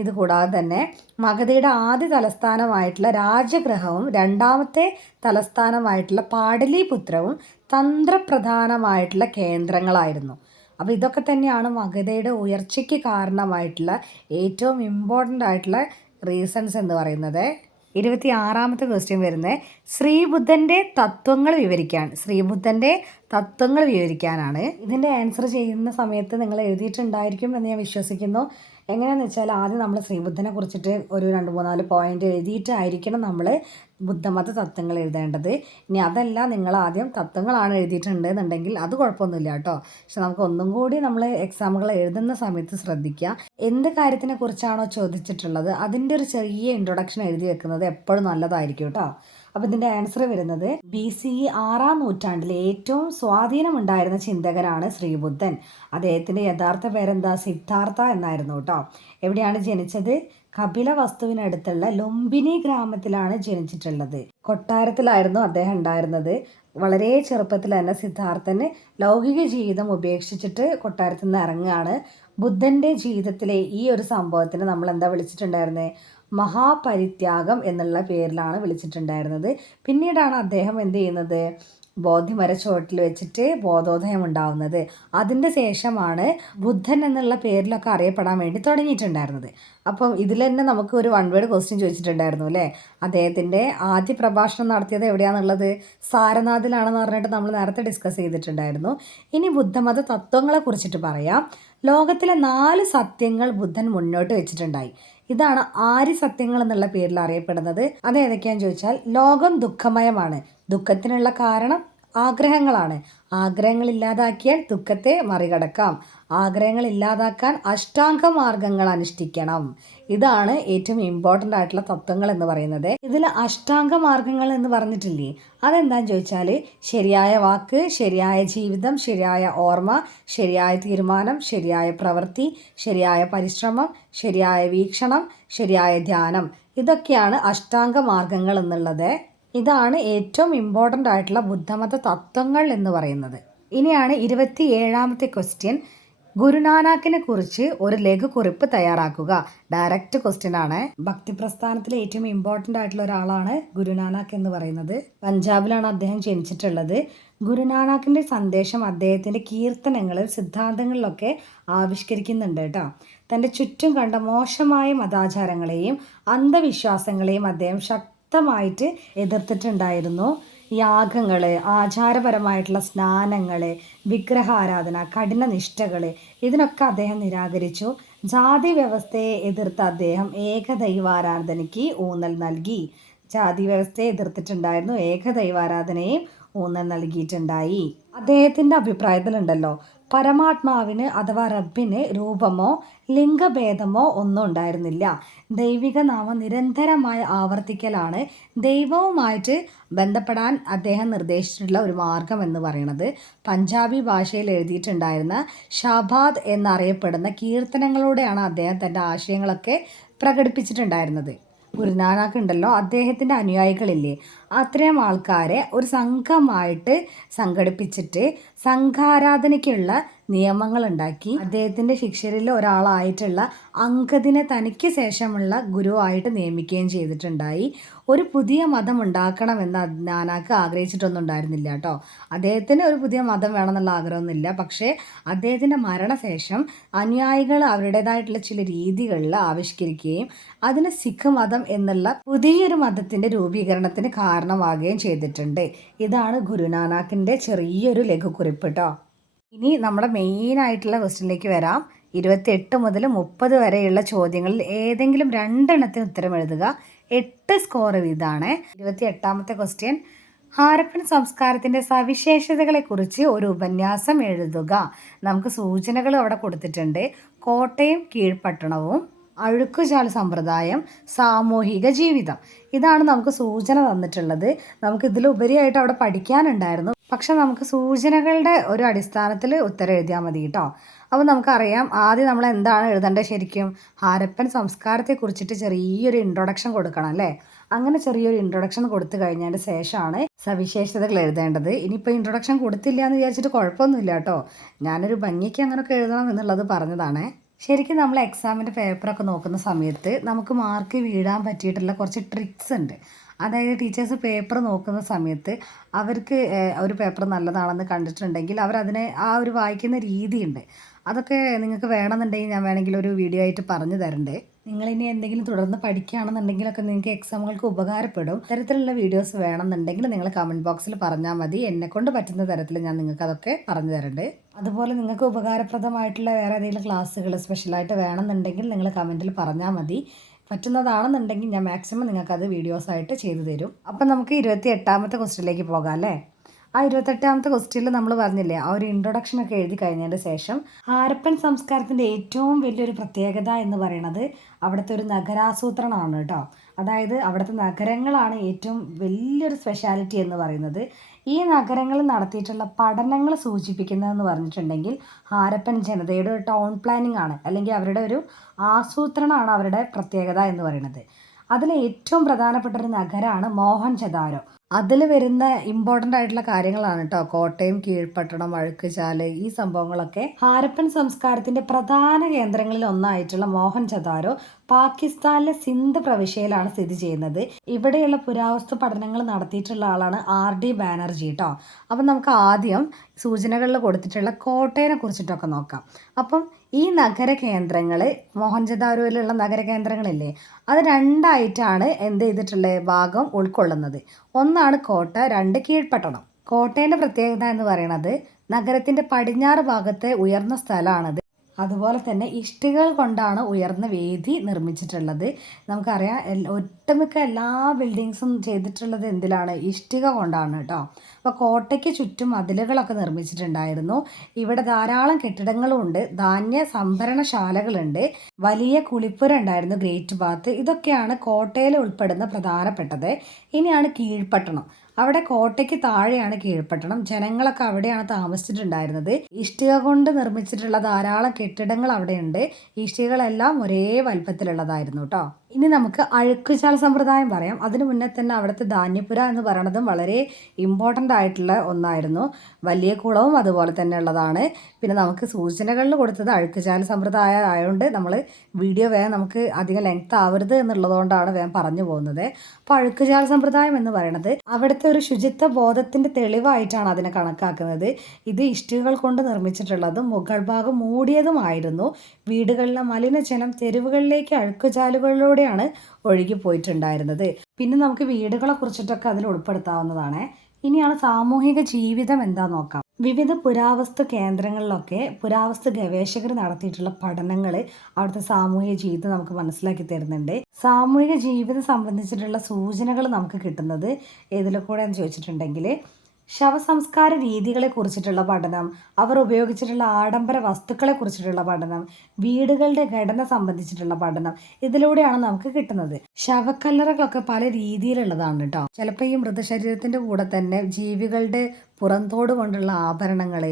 ഇതുകൂടാതെ തന്നെ മഗധയുടെ ആദ്യ തലസ്ഥാനമായിട്ടുള്ള രാജഗൃഹവും രണ്ടാമത്തെ തലസ്ഥാനമായിട്ടുള്ള പാടലീപുത്രവും തന്ത്രപ്രധാനമായിട്ടുള്ള കേന്ദ്രങ്ങളായിരുന്നു. അപ്പോൾ ഇതൊക്കെ തന്നെയാണ് മഗധയുടെ ഉയർച്ചയ്ക്ക് കാരണമായിട്ടുള്ള ഏറ്റവും ഇമ്പോർട്ടൻ്റ് ആയിട്ടുള്ള റീസൺസ് എന്ന് പറയുന്നത്. 26ാമത്തെ ക്വസ്റ്റ്യൻ വരുന്നത് ശ്രീബുദ്ധൻ്റെ തത്വങ്ങൾ വിവരിക്കാൻ. ശ്രീബുദ്ധൻ്റെ തത്വങ്ങൾ വിവരിക്കാനാണ്. ഇതിൻ്റെ ആൻസർ ചെയ്യുന്ന സമയത്ത് നിങ്ങൾ എഴുതിയിട്ടുണ്ടായിരിക്കും എന്ന് ഞാൻ വിശ്വസിക്കുന്നു. എങ്ങനെയാണെന്ന് വെച്ചാൽ ആദ്യം നമ്മൾ ശ്രീബുദ്ധനെ കുറിച്ചിട്ട് ഒരു 2-3-4 പോയിന്റ് എഴുതിയിട്ടായിരിക്കണം നമ്മൾ ബുദ്ധമത തത്വങ്ങൾ എഴുതേണ്ടത്. ഇനി അതല്ല, നിങ്ങൾ ആദ്യം തത്വങ്ങളാണ് എഴുതിയിട്ടുണ്ട് എന്നുണ്ടെങ്കിൽ അത് കുഴപ്പമൊന്നുമില്ല കേട്ടോ. പക്ഷെ നമുക്ക് ഒന്നും കൂടി നമ്മൾ എക്സാമുകൾ എഴുതുന്ന സമയത്ത് ശ്രദ്ധിക്കുക. എന്ത് കാര്യത്തിനെ കുറിച്ചാണോ ചോദിച്ചിട്ടുള്ളത് അതിൻ്റെ ഒരു ചെറിയ ഇൻട്രൊഡക്ഷൻ എഴുതി വെക്കുന്നത് എപ്പോഴും നല്ലതായിരിക്കും കേട്ടോ. അപ്പോൾ ഇതിൻ്റെ ആൻസർ വരുന്നത് BC 6-ാം നൂറ്റാണ്ടിലെ ഏറ്റവും സ്വാധീനമുണ്ടായിരുന്ന ചിന്തകനാണ് ശ്രീബുദ്ധൻ. അദ്ദേഹത്തിൻ്റെ യഥാർത്ഥ പേരെന്താ? സിദ്ധാർത്ഥ എന്നായിരുന്നു കേട്ടോ. എവിടെയാണ് ജനിച്ചത്? കപിലവസ്തുവിനടുത്തുള്ള ലുംബിനി ഗ്രാമത്തിലാണ് ജനിച്ചിട്ടുള്ളത്. കൊട്ടാരത്തിലായിരുന്നു അദ്ദേഹം ഉണ്ടായിരുന്നത്. വളരെ ചെറുപ്പത്തിൽ തന്നെ സിദ്ധാർത്ഥന് ലൗകിക ജീവിതം ഉപേക്ഷിച്ചിട്ട് കൊട്ടാരത്തിൽ നിന്ന് ഇറങ്ങുകയാണ്. ബുദ്ധൻ്റെ ജീവിതത്തിലെ ഈ ഒരു സംഭവത്തിന് നമ്മൾ എന്താ വിളിച്ചിട്ടുണ്ടായിരുന്നത്? മഹാപരിത്യാഗം എന്നുള്ള പേരിലാണ് വിളിച്ചിട്ടുണ്ടായിരുന്നത്. പിന്നീടാണ് അദ്ദേഹം എന്ത് ചെയ്യുന്നത്? ബോധിമര ചുവട്ടിൽ വെച്ചിട്ട് ബോധോദയം ഉണ്ടാവുന്നത്. അതിൻ്റെ ശേഷമാണ് ബുദ്ധൻ എന്നുള്ള പേരിലൊക്കെ അറിയപ്പെടാൻ വേണ്ടി തുടങ്ങിയിട്ടുണ്ടായിരുന്നത്. അപ്പം ഇതിൽ തന്നെ നമുക്ക് ഒരു 1 വേർഡ് ക്വസ്റ്റ്യൻ ചോദിച്ചിട്ടുണ്ടായിരുന്നു അല്ലേ? അദ്ദേഹത്തിൻ്റെ ആദ്യ പ്രഭാഷണം നടത്തിയത് എവിടെയാണെന്നുള്ളത് സാരനാഥിലാണെന്ന് പറഞ്ഞിട്ട് നമ്മൾ നേരത്തെ ഡിസ്കസ് ചെയ്തിട്ടുണ്ടായിരുന്നു. ഇനി ബുദ്ധമത തത്വങ്ങളെ കുറിച്ചിട്ട് പറയാം. ലോകത്തിലെ 4 സത്യങ്ങൾ ബുദ്ധൻ മുന്നോട്ട് വെച്ചിട്ടുണ്ടായി. ഇതാണ് ആര്യ സത്യങ്ങൾ എന്നുള്ള പേരിൽ അറിയപ്പെടുന്നത്. അത് ഏതൊക്കെയാണെന്ന് ചോദിച്ചാൽ, ലോകം ദുഃഖമയമാണ്. ദുഃഖത്തിനുള്ള കാരണം ആഗ്രഹങ്ങളാണ്. ആഗ്രഹങ്ങൾ ഇല്ലാതാക്കിയാൽ ദുഃഖത്തെ മറികടക്കാം. ആഗ്രഹങ്ങൾ ഇല്ലാതാക്കാൻ അഷ്ടാംഗ മാർഗങ്ങൾ അനുഷ്ഠിക്കണം. ഇതാണ് ഏറ്റവും ഇമ്പോർട്ടൻ്റ് ആയിട്ടുള്ള തത്വങ്ങൾ എന്ന് പറയുന്നത്. ഇതിൽ അഷ്ടാംഗ മാർഗങ്ങൾ എന്ന് പറഞ്ഞിട്ടില്ലേ, അതെന്താണെന്ന് ചോദിച്ചാൽ ശരിയായ വാക്ക്, ശരിയായ ജീവിതം, ശരിയായ ഓർമ്മ, ശരിയായ തീരുമാനം, ശരിയായ പ്രവൃത്തി, ശരിയായ പരിശ്രമം, ശരിയായ വീക്ഷണം, ശരിയായ ധ്യാനം. ഇതൊക്കെയാണ് അഷ്ടാംഗ മാർഗങ്ങൾ എന്നുള്ളത്. ഇതാണ് ഏറ്റവും ഇമ്പോർട്ടൻ്റ് ആയിട്ടുള്ള ബുദ്ധമത തത്വങ്ങൾ എന്ന് പറയുന്നത്. ഇനിയാണ് 27ാമത്തെ ക്വസ്റ്റ്യൻ. ഗുരുനാനാക്കിനെ കുറിച്ച് ഒരു ലഘുകുറിപ്പ് തയ്യാറാക്കുക. ഡയറക്റ്റ് ക്വസ്റ്റ്യൻ ആണ്. ഭക്തി പ്രസ്ഥാനത്തിലെ ഏറ്റവും ഇമ്പോർട്ടൻ്റ് ആയിട്ടുള്ള ഒരാളാണ് ഗുരുനാനാക്ക് എന്ന് പറയുന്നത്. പഞ്ചാബിലാണ് അദ്ദേഹം ജനിച്ചിട്ടുള്ളത്. ഗുരുനാനാക്കിൻ്റെ സന്ദേശം അദ്ദേഹത്തിൻ്റെ കീർത്തനങ്ങളിൽ, സിദ്ധാന്തങ്ങളിലൊക്കെ ആവിഷ്കരിക്കുന്നുണ്ട് കേട്ടോ. തൻ്റെ ചുറ്റും കണ്ട മോശമായ മതാചാരങ്ങളെയും അന്ധവിശ്വാസങ്ങളെയും അദ്ദേഹം ശക്തമായിട്ട് എതിർത്തിട്ടുണ്ടായിരുന്നു. യാഗങ്ങൾ, ആചാരപരമായിട്ടുള്ള സ്നാനങ്ങൾ, വിഗ്രഹാരാധന, കഠിന നിഷ്ഠകൾ ഇതിനൊക്കെ അദ്ദേഹം നിരാകരിച്ചു. ജാതി വ്യവസ്ഥയെ എതിർത്ത അദ്ദേഹം ഏകദൈവാരാധനയ്ക്ക് ഊന്നൽ നൽകി. ജാതി വ്യവസ്ഥയെ എതിർത്തിട്ടുണ്ടായിരുന്നു, ഏകദൈവാരാധനയും ഊന്നൽ നൽകിയിട്ടുണ്ടായി. അദ്ദേഹത്തിൻ്റെ അഭിപ്രായത്തിലുണ്ടല്ലോ, പരമാത്മാവിന് അഥവാ റബ്ബിന് രൂപമോ ലിംഗഭേദമോ ഒന്നും ഉണ്ടായിരുന്നില്ല. ദൈവിക നാമം നിരന്തരമായ ആവർത്തിക്കലാണ് ദൈവവുമായിട്ട് ബന്ധപ്പെടാൻ അദ്ദേഹം നിർദ്ദേശിച്ചിട്ടുള്ള ഒരു മാർഗം എന്ന് പറയുന്നത്. പഞ്ചാബി ഭാഷയിൽ എഴുതിയിട്ടുണ്ടായിരുന്ന ഷാബാദ് എന്നറിയപ്പെടുന്ന കീർത്തനങ്ങളോടെയാണ് അദ്ദേഹം തൻ്റെ ആശയങ്ങളൊക്കെ പ്രകടിപ്പിച്ചിട്ടുണ്ടായിരുന്നത്. ഗുരുനാനാക്ക് ഉണ്ടല്ലോ, അദ്ദേഹത്തിൻ്റെ അനുയായികളില്ലേ, അത്രയും ആൾക്കാരെ ഒരു സംഘമായിട്ട് സംഘടിപ്പിച്ചിട്ട് സംഘാരാധനയ്ക്കുള്ള നിയമങ്ങളുണ്ടാക്കി. അദ്ദേഹത്തിൻ്റെ ശിഷ്യരിൽ ഒരാളായിട്ടുള്ള അങ്കദിനെ തനിക്ക് ശേഷമുള്ള ഗുരുവായിട്ട് നിയമിക്കുകയും ചെയ്തിട്ടുണ്ടായി. ഒരു പുതിയ മതം ഉണ്ടാക്കണമെന്ന് നാനാക്ക് ആഗ്രഹിച്ചിട്ടൊന്നും ഉണ്ടായിരുന്നില്ല കേട്ടോ. അദ്ദേഹത്തിന് ഒരു പുതിയ മതം വേണമെന്നുള്ള ആഗ്രഹമൊന്നുമില്ല. പക്ഷേ അദ്ദേഹത്തിൻ്റെ മരണശേഷം അനുയായികൾ അവരുടേതായിട്ടുള്ള ചില രീതികളിൽ ആവിഷ്കരിക്കുകയും അതിന് സിഖ് മതം എന്നുള്ള പുതിയൊരു മതത്തിൻ്റെ രൂപീകരണത്തിന് കാരണമാകുകയും ചെയ്തിട്ടുണ്ട്. ഇതാണ് ഗുരുനാനാക്കിൻ്റെ ചെറിയൊരു ലഘുക്കുറിപ്പ് കേട്ടോ. ഇനി നമ്മുടെ മെയിനായിട്ടുള്ള ക്വസ്റ്റ്യനിലേക്ക് വരാം. 28 മുതൽ 30 വരെയുള്ള ചോദ്യങ്ങളിൽ ഏതെങ്കിലും 2 എണ്ണത്തിന് ഉത്തരം എഴുതുക. 8 സ്കോർ ഇതാണ്. 28ാമത്തെ ക്വസ്റ്റ്യൻ, ഹാരപ്പൻ സംസ്കാരത്തിൻ്റെ സവിശേഷതകളെക്കുറിച്ച് ഒരു ഉപന്യാസം എഴുതുക. നമുക്ക് സൂചനകൾ അവിടെ കൊടുത്തിട്ടുണ്ട്. കോട്ടയും കീഴ്പട്ടണവും, അഴുക്കുചാൽ സമ്പ്രദായം, സാമൂഹിക ജീവിതം. ഇതാണ് നമുക്ക് സൂചന തന്നിട്ടുള്ളത്. നമുക്ക് ഇതിലുപരിയായിട്ട് അവിടെ പഠിക്കാനുണ്ടായിരുന്നു. പക്ഷെ നമുക്ക് സൂചനകളുടെ ഒരു അടിസ്ഥാനത്തിൽ ഉത്തരം എഴുതിയാൽ മതി കേട്ടോ. അപ്പോൾ നമുക്കറിയാം, ആദ്യം നമ്മൾ എന്താണ് എഴുതേണ്ടത് ശരിക്കും? ഹാരപ്പൻ സംസ്കാരത്തെക്കുറിച്ചിട്ട് ചെറിയൊരു ഇൻട്രൊഡക്ഷൻ കൊടുക്കണം അല്ലേ? അങ്ങനെ ചെറിയൊരു ഇൻട്രൊഡക്ഷൻ കൊടുത്തു കഴിഞ്ഞതിൻ്റെ ശേഷമാണ് സവിശേഷതകൾ എഴുതേണ്ടത്. ഇനിയിപ്പോൾ ഇൻട്രൊഡക്ഷൻ കൊടുത്തില്ല എന്ന് വിചാരിച്ചിട്ട് കുഴപ്പമൊന്നുമില്ല കേട്ടോ. ഞാനൊരു ഭംഗിക്ക് അങ്ങനെയൊക്കെ എഴുതണം എന്നുള്ളത് പറഞ്ഞതാണ്. ശരിക്കും നമ്മൾ എക്സാമിൻ്റെ പേപ്പറൊക്കെ നോക്കുന്ന സമയത്ത് നമുക്ക് മാർക്ക് വീഴാൻ പറ്റിയിട്ടുള്ള കുറച്ച് ട്രിക്സ് ഉണ്ട്. അതായത് ടീച്ചേഴ്സ് പേപ്പർ നോക്കുന്ന സമയത്ത് അവർക്ക് ഒരു പേപ്പർ നല്ലതാണെന്ന് കണ്ടിട്ടുണ്ടെങ്കിൽ അവരതിനെ ആ ഒരു വായിക്കുന്ന രീതിയുണ്ട്. അതൊക്കെ നിങ്ങൾക്ക് വേണമെന്നുണ്ടെങ്കിൽ ഞാൻ വേണമെങ്കിൽ ഒരു വീഡിയോ ആയിട്ട് പറഞ്ഞു തരണ്ടേ. നിങ്ങളിനി എന്തെങ്കിലും തുടർന്ന് പഠിക്കുകയാണെന്നുണ്ടെങ്കിലൊക്കെ നിങ്ങൾക്ക് എക്സാമുകൾക്ക് ഉപകാരപ്പെടും. ഇത്തരത്തിലുള്ള വീഡിയോസ് വേണമെന്നുണ്ടെങ്കിൽ നിങ്ങൾ കമൻറ്റ് ബോക്സിൽ പറഞ്ഞാൽ മതി. എന്നെക്കൊണ്ട് പറ്റുന്ന തരത്തിൽ ഞാൻ നിങ്ങൾക്ക് അതൊക്കെ പറഞ്ഞു തരണ്ട്. അതുപോലെ നിങ്ങൾക്ക് ഉപകാരപ്രദമായിട്ടുള്ള വേറെ ഏതെങ്കിലും ക്ലാസ്സുകൾ സ്പെഷ്യലായിട്ട് വേണമെന്നുണ്ടെങ്കിൽ നിങ്ങൾ കമൻറ്റിൽ പറഞ്ഞാൽ മതി. പറ്റുന്നതാണെന്നുണ്ടെങ്കിൽ ഞാൻ മാക്സിമം നിങ്ങൾക്കത് വീഡിയോസായിട്ട് ചെയ്തു തരും. അപ്പം നമുക്ക് 28ാമത്തെ ക്വസ്റ്റ്യനിലേക്ക് പോകാം അല്ലേ? ആ 28ാമത്തെ ക്വസ്റ്റ്യനിൽ നമ്മൾ പറഞ്ഞില്ലേ, ആ ഒരു ഇൻട്രൊഡക്ഷനൊക്കെ എഴുതി കഴിഞ്ഞതിന് ശേഷം ഹാരപ്പൻ സംസ്കാരത്തിൻ്റെ ഏറ്റവും വലിയൊരു പ്രത്യേകത എന്ന് പറയുന്നത് അവിടുത്തെ ഒരു നഗരാസൂത്രണമാണ് കേട്ടോ. അതായത് അവിടുത്തെ നഗരങ്ങളാണ് ഏറ്റവും വലിയൊരു സ്പെഷ്യാലിറ്റി എന്ന് പറയുന്നത്. ഈ നഗരങ്ങൾ നടത്തിയിട്ടുള്ള പഠനങ്ങൾ സൂചിപ്പിക്കുന്നതെന്ന് പറഞ്ഞിട്ടുണ്ടെങ്കിൽ ഹാരപ്പൻ ജനതയുടെ ഒരു ടൗൺ പ്ലാനിംഗ് ആണ്, അല്ലെങ്കിൽ അവരുടെ ഒരു ആസൂത്രണമാണ് അവരുടെ പ്രത്യേകത എന്ന് പറയുന്നത്. അതിൽ ഏറ്റവും പ്രധാനപ്പെട്ട ഒരു നഗരമാണ് മോഹൻജദാരോ. അതിൽ വരുന്ന ഇമ്പോർട്ടൻ്റ് ആയിട്ടുള്ള കാര്യങ്ങളാണ് കേട്ടോ കോട്ടയം, കീഴ്പട്ടണം, അഴുക്കുചാല്, ഈ സംഭവങ്ങളൊക്കെ. ഹാരപ്പൻ സംസ്കാരത്തിൻ്റെ പ്രധാന കേന്ദ്രങ്ങളിൽ ഒന്നായിട്ടുള്ള മോഹൻജദാരോ പാകിസ്ഥാനിലെ സിന്ധ് പ്രവിശ്യയിലാണ് സ്ഥിതി ചെയ്യുന്നത്. ഇവിടെയുള്ള പുരാവസ്തു പഠനങ്ങൾ നടത്തിയിട്ടുള്ള ആളാണ് RD ബാനർജി കേട്ടോ. അപ്പം നമുക്ക് ആദ്യം സൂചനകളിൽ കൊടുത്തിട്ടുള്ള കോട്ടയെ കുറിച്ചിട്ടൊക്കെ നോക്കാം. അപ്പം ഈ നഗര കേന്ദ്രങ്ങൾ, മോഹൻജദാരോയിലുള്ള നഗര കേന്ദ്രങ്ങളില്ലേ, അത് രണ്ടായിട്ടാണ് എന്ത് ചെയ്തിട്ടുള്ളത്, ഭാഗം ഉൾക്കൊള്ളുന്നത്. ഒന്നാണ് കോട്ട, 2 കീഴ്പട്ടണം. കോട്ടേൻ്റെ പ്രത്യേകത എന്ന് പറയുന്നത് നഗരത്തിൻ്റെ പടിഞ്ഞാറ് ഭാഗത്തെ ഉയർന്ന സ്ഥലമാണത്. അതുപോലെ തന്നെ ഇഷ്ടികകൾ കൊണ്ടാണ് ഉയർന്ന വേദി നിർമ്മിച്ചിട്ടുള്ളത്. നമുക്കറിയാം ഒട്ടുമിക്ക എല്ലാ ബിൽഡിങ്സും ചെയ്തിട്ടുള്ളത് എന്തിലാണ്? ഇഷ്ടിക കൊണ്ടാണ് കേട്ടോ. അപ്പോൾ കോട്ടയ്ക്ക് ചുറ്റും മതിലുകളൊക്കെ നിർമ്മിച്ചിട്ടുണ്ടായിരുന്നു. ഇവിടെ ധാരാളം കെട്ടിടങ്ങളും ഉണ്ട്, ധാന്യ സംഭരണശാലകളുണ്ട്, വലിയ കുളിപ്പുര ഉണ്ടായിരുന്നു, ഗ്രേറ്റ് ബാത്ത്. ഇതൊക്കെയാണ് കോട്ടയിൽ ഉൾപ്പെടുന്ന പ്രധാനപ്പെട്ടത്. ഇനിയാണ് കീഴ്പട്ടണം. അവിടെ കോട്ടയ്ക്ക് താഴെയാണ് കീഴ്പട്ടണം. ജനങ്ങളൊക്കെ അവിടെയാണ് താമസിച്ചിട്ടുണ്ടായിരുന്നത്. ഇഷ്ടിക കൊണ്ട് നിർമ്മിച്ചിട്ടുള്ള ധാരാളം കെട്ടിടങ്ങൾ അവിടെയുണ്ട്. ഇഷ്ടികകളെല്ലാം ഒരേ വലുപ്പത്തിലുള്ളതായിരുന്നു കേട്ടോ. ഇനി നമുക്ക് അഴുക്കുചാൽ സമ്പ്രദായം പറയാം. അതിനു മുന്നേ തന്നെ അവിടുത്തെ ധാന്യപുര എന്ന് പറയുന്നതും വളരെ ഇമ്പോർട്ടൻ്റ് ആയിട്ടുള്ള ഒന്നായിരുന്നു. വലിയ കുളവും അതുപോലെ തന്നെ ഉള്ളതാണ്. പിന്നെ നമുക്ക് സൂചനകളിൽ കൊടുത്തത് അഴുക്കുചാൽ സമ്പ്രദായം ആയതുകൊണ്ട് നമ്മൾ വീഡിയോ വേഗം നമുക്ക് അധികം ലെങ്ത് ആവരുത് എന്നുള്ളതുകൊണ്ടാണ് വേഗം പറഞ്ഞു പോകുന്നത്. അപ്പോൾ അഴുക്കുചാൽ സമ്പ്രദായം എന്ന് പറയുന്നത് അവിടുത്തെ ഒരു ശുചിത്വ ബോധത്തിൻ്റെ തെളിവായിട്ടാണ് അതിനെ കണക്കാക്കുന്നത്. ഇത് ഇഷ്ടികകൾ കൊണ്ട് നിർമ്മിച്ചിട്ടുള്ളതും മുകൾ ഭാഗം മൂടിയതുമായിരുന്നു. വീടുകളിലെ മലിനജലം തെരുവുകളിലേക്ക് അഴുക്കുചാലുകളിലൂടെയാണ് ഒഴുകി പോയിട്ടുണ്ടായിരുന്നത്. പിന്നെ നമുക്ക് വീടുകളെ കുറിച്ചിട്ടൊക്കെ അതിൽ ഉൾപ്പെടുത്താവുന്നതാണ്. ഇനിയാണ് സാമൂഹിക ജീവിതം എന്താന്ന് നോക്കാം. വിവിധ പുരാവസ്തു കേന്ദ്രങ്ങളിലൊക്കെ പുരാവസ്തു ഗവേഷകർ നടത്തിയിട്ടുള്ള പഠനങ്ങൾ അവിടുത്തെ സാമൂഹിക ജീവിതം നമുക്ക് മനസ്സിലാക്കി തരുന്നുണ്ട്. സാമൂഹിക ജീവിതം സംബന്ധിച്ചിട്ടുള്ള സൂചനകൾ നമുക്ക് കിട്ടുന്നത് ഏതിൽ കൂടെ എന്ന് ചോദിച്ചിട്ടുണ്ടെങ്കിൽ ശവസംസ്കാര രീതികളെ കുറിച്ചിട്ടുള്ള പഠനം, അവർ ഉപയോഗിച്ചിട്ടുള്ള ആഡംബര വസ്തുക്കളെ കുറിച്ചിട്ടുള്ള പഠനം, വീടുകളുടെ ഘടന സംബന്ധിച്ചിട്ടുള്ള പഠനം, ഇതിലൂടെയാണ് നമുക്ക് കിട്ടുന്നത്. ശവക്കല്ലറകളൊക്കെ പല രീതിയിലുള്ളതാണ് കേട്ടോ. ചിലപ്പോൾ ഈ മൃതശരീരത്തിന്റെ കൂടെ തന്നെ ജീവികളുടെ പുറന്തോട് കൊണ്ടുള്ള ആഭരണങ്ങൾ,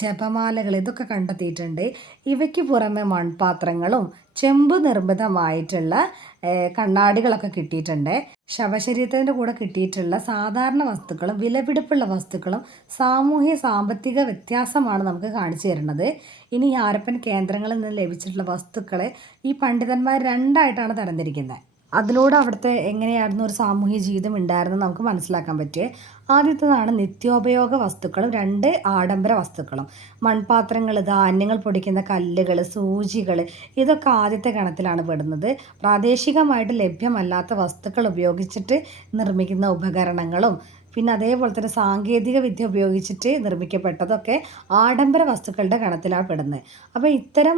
ജപമാലകൾ ഇതൊക്കെ കണ്ടെത്തിയിട്ടുണ്ട്. ഇവയ്ക്ക് പുറമെ മൺപാത്രങ്ങളും ചെമ്പ് നിർമ്മിതമായിട്ടുള്ള കണ്ണാടികളൊക്കെ കിട്ടിയിട്ടുണ്ട്. ശവശരീരത്തിൻ്റെ കൂടെ കിട്ടിയിട്ടുള്ള സാധാരണ വസ്തുക്കളും വിലപിടിപ്പുള്ള വസ്തുക്കളും സാമൂഹ്യ സാമ്പത്തിക വ്യത്യാസമാണ് നമുക്ക് കാണിച്ചു തരുന്നത്. ഇനി ഈ ഹാരപ്പൻ കേന്ദ്രങ്ങളിൽ നിന്ന് ലഭിച്ചിട്ടുള്ള വസ്തുക്കളെ ഈ പണ്ഡിതന്മാർ രണ്ടായിട്ടാണ് തരംതിരിക്കുന്നത്. അതിലൂടെ അവിടുത്തെ എങ്ങനെയായിരുന്നു ഒരു സാമൂഹ്യ ജീവിതം ഉണ്ടായിരുന്നത് നമുക്ക് മനസ്സിലാക്കാൻ പറ്റും. ആദ്യത്തേതാണ് നിത്യോപയോഗ വസ്തുക്കളും 2 ആഡംബര വസ്തുക്കളും. മൺപാത്രങ്ങൾ, ധാന്യങ്ങൾ പൊടിക്കുന്ന കല്ലുകൾ, സൂചികൾ, ഇതൊക്കെ ആദ്യത്തെ ഗണത്തിലാണ് പെടുന്നത്. പ്രാദേശികമായിട്ട് ലഭ്യമല്ലാത്ത വസ്തുക്കൾ ഉപയോഗിച്ചിട്ട് നിർമ്മിക്കുന്ന ഉപകരണങ്ങളും പിന്നെ അതേപോലെ തന്നെ സാങ്കേതിക വിദ്യ ഉപയോഗിച്ചിട്ട് നിർമ്മിക്കപ്പെട്ടതൊക്കെ ആഡംബര വസ്തുക്കളുടെ ഗണത്തിലാണ് പെടുന്നത്. അപ്പോൾ ഇത്തരം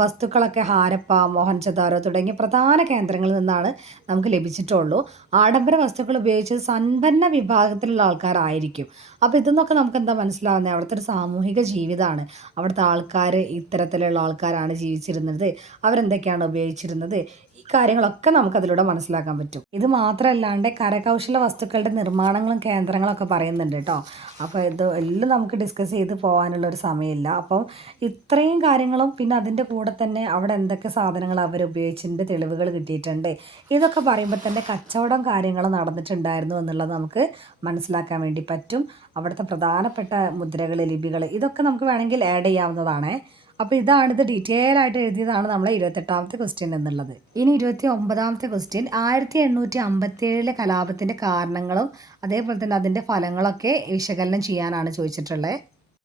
വസ്തുക്കളൊക്കെ ഹാരപ്പ, മോഹൻജദാരോ തുടങ്ങിയ പ്രധാന കേന്ദ്രങ്ങളിൽ നിന്നാണ് നമുക്ക് ലഭിച്ചിട്ടുള്ളൂ. ആഡംബര വസ്തുക്കൾ ഉപയോഗിച്ചത് സമ്പന്ന വിഭാഗത്തിലുള്ള ആൾക്കാരായിരിക്കും. അപ്പോൾ ഇതെന്നൊക്കെ നമുക്ക് എന്താ മനസ്സിലാവുന്നത്? അവിടുത്തെ ഒരു സാമൂഹിക ജീവിതമാണ്. അവിടുത്തെ ആൾക്കാർ ഇത്തരത്തിലുള്ള ആൾക്കാരാണ് ജീവിച്ചിരുന്നത്, അവരെന്തൊക്കെയാണ് ഉപയോഗിച്ചിരുന്നത്, ഈ കാര്യങ്ങളൊക്കെ നമുക്കതിലൂടെ മനസ്സിലാക്കാൻ പറ്റും. ഇത് മാത്രമല്ലാണ്ട് കരകൗശല വസ്തുക്കളുടെ നിർമ്മാണങ്ങളും കേന്ദ്രങ്ങളൊക്കെ പറയുന്നുണ്ട് കേട്ടോ. അപ്പോൾ ഇത് എല്ലാം നമുക്ക് ഡിസ്കസ് ചെയ്ത് പോകാനുള്ളൊരു സമയമില്ല. അപ്പം ഇത്രയും കാര്യങ്ങളും പിന്നെ അതിൻ്റെ കൂടെ തന്നെ അവിടെ എന്തൊക്കെ സാധനങ്ങൾ അവർ ഉപയോഗിച്ചതിൻ്റെ തെളിവുകൾ കിട്ടിയിട്ടുണ്ട്, ഇതൊക്കെ പറയുമ്പോൾ തന്നെ കച്ചവടം കാര്യങ്ങൾ നടന്നിട്ടുണ്ടായിരുന്നു എന്നുള്ളത് നമുക്ക് മനസ്സിലാക്കാൻ വേണ്ടി പറ്റും. അവിടുത്തെ പ്രധാനപ്പെട്ട മുദ്രകൾ, ലിപികൾ, ഇതൊക്കെ നമുക്ക് വേണമെങ്കിൽ ആഡ് ചെയ്യാവുന്നതാണ്. അപ്പോൾ ഇതാണിത് ഡീറ്റെയിൽ ആയിട്ട് എഴുതിയതാണ് നമ്മളെ 28ാമത്തെ ക്വസ്റ്റ്യൻ എന്നുള്ളത്. ഇനി 29ാമത്തെ ക്വസ്റ്റ്യൻ 1857 കലാപത്തിൻ്റെ കാരണങ്ങളും അതേപോലെ തന്നെ അതിൻ്റെ ഫലങ്ങളൊക്കെ വിശകലനം ചെയ്യാനാണ് ചോദിച്ചിട്ടുള്ളത്.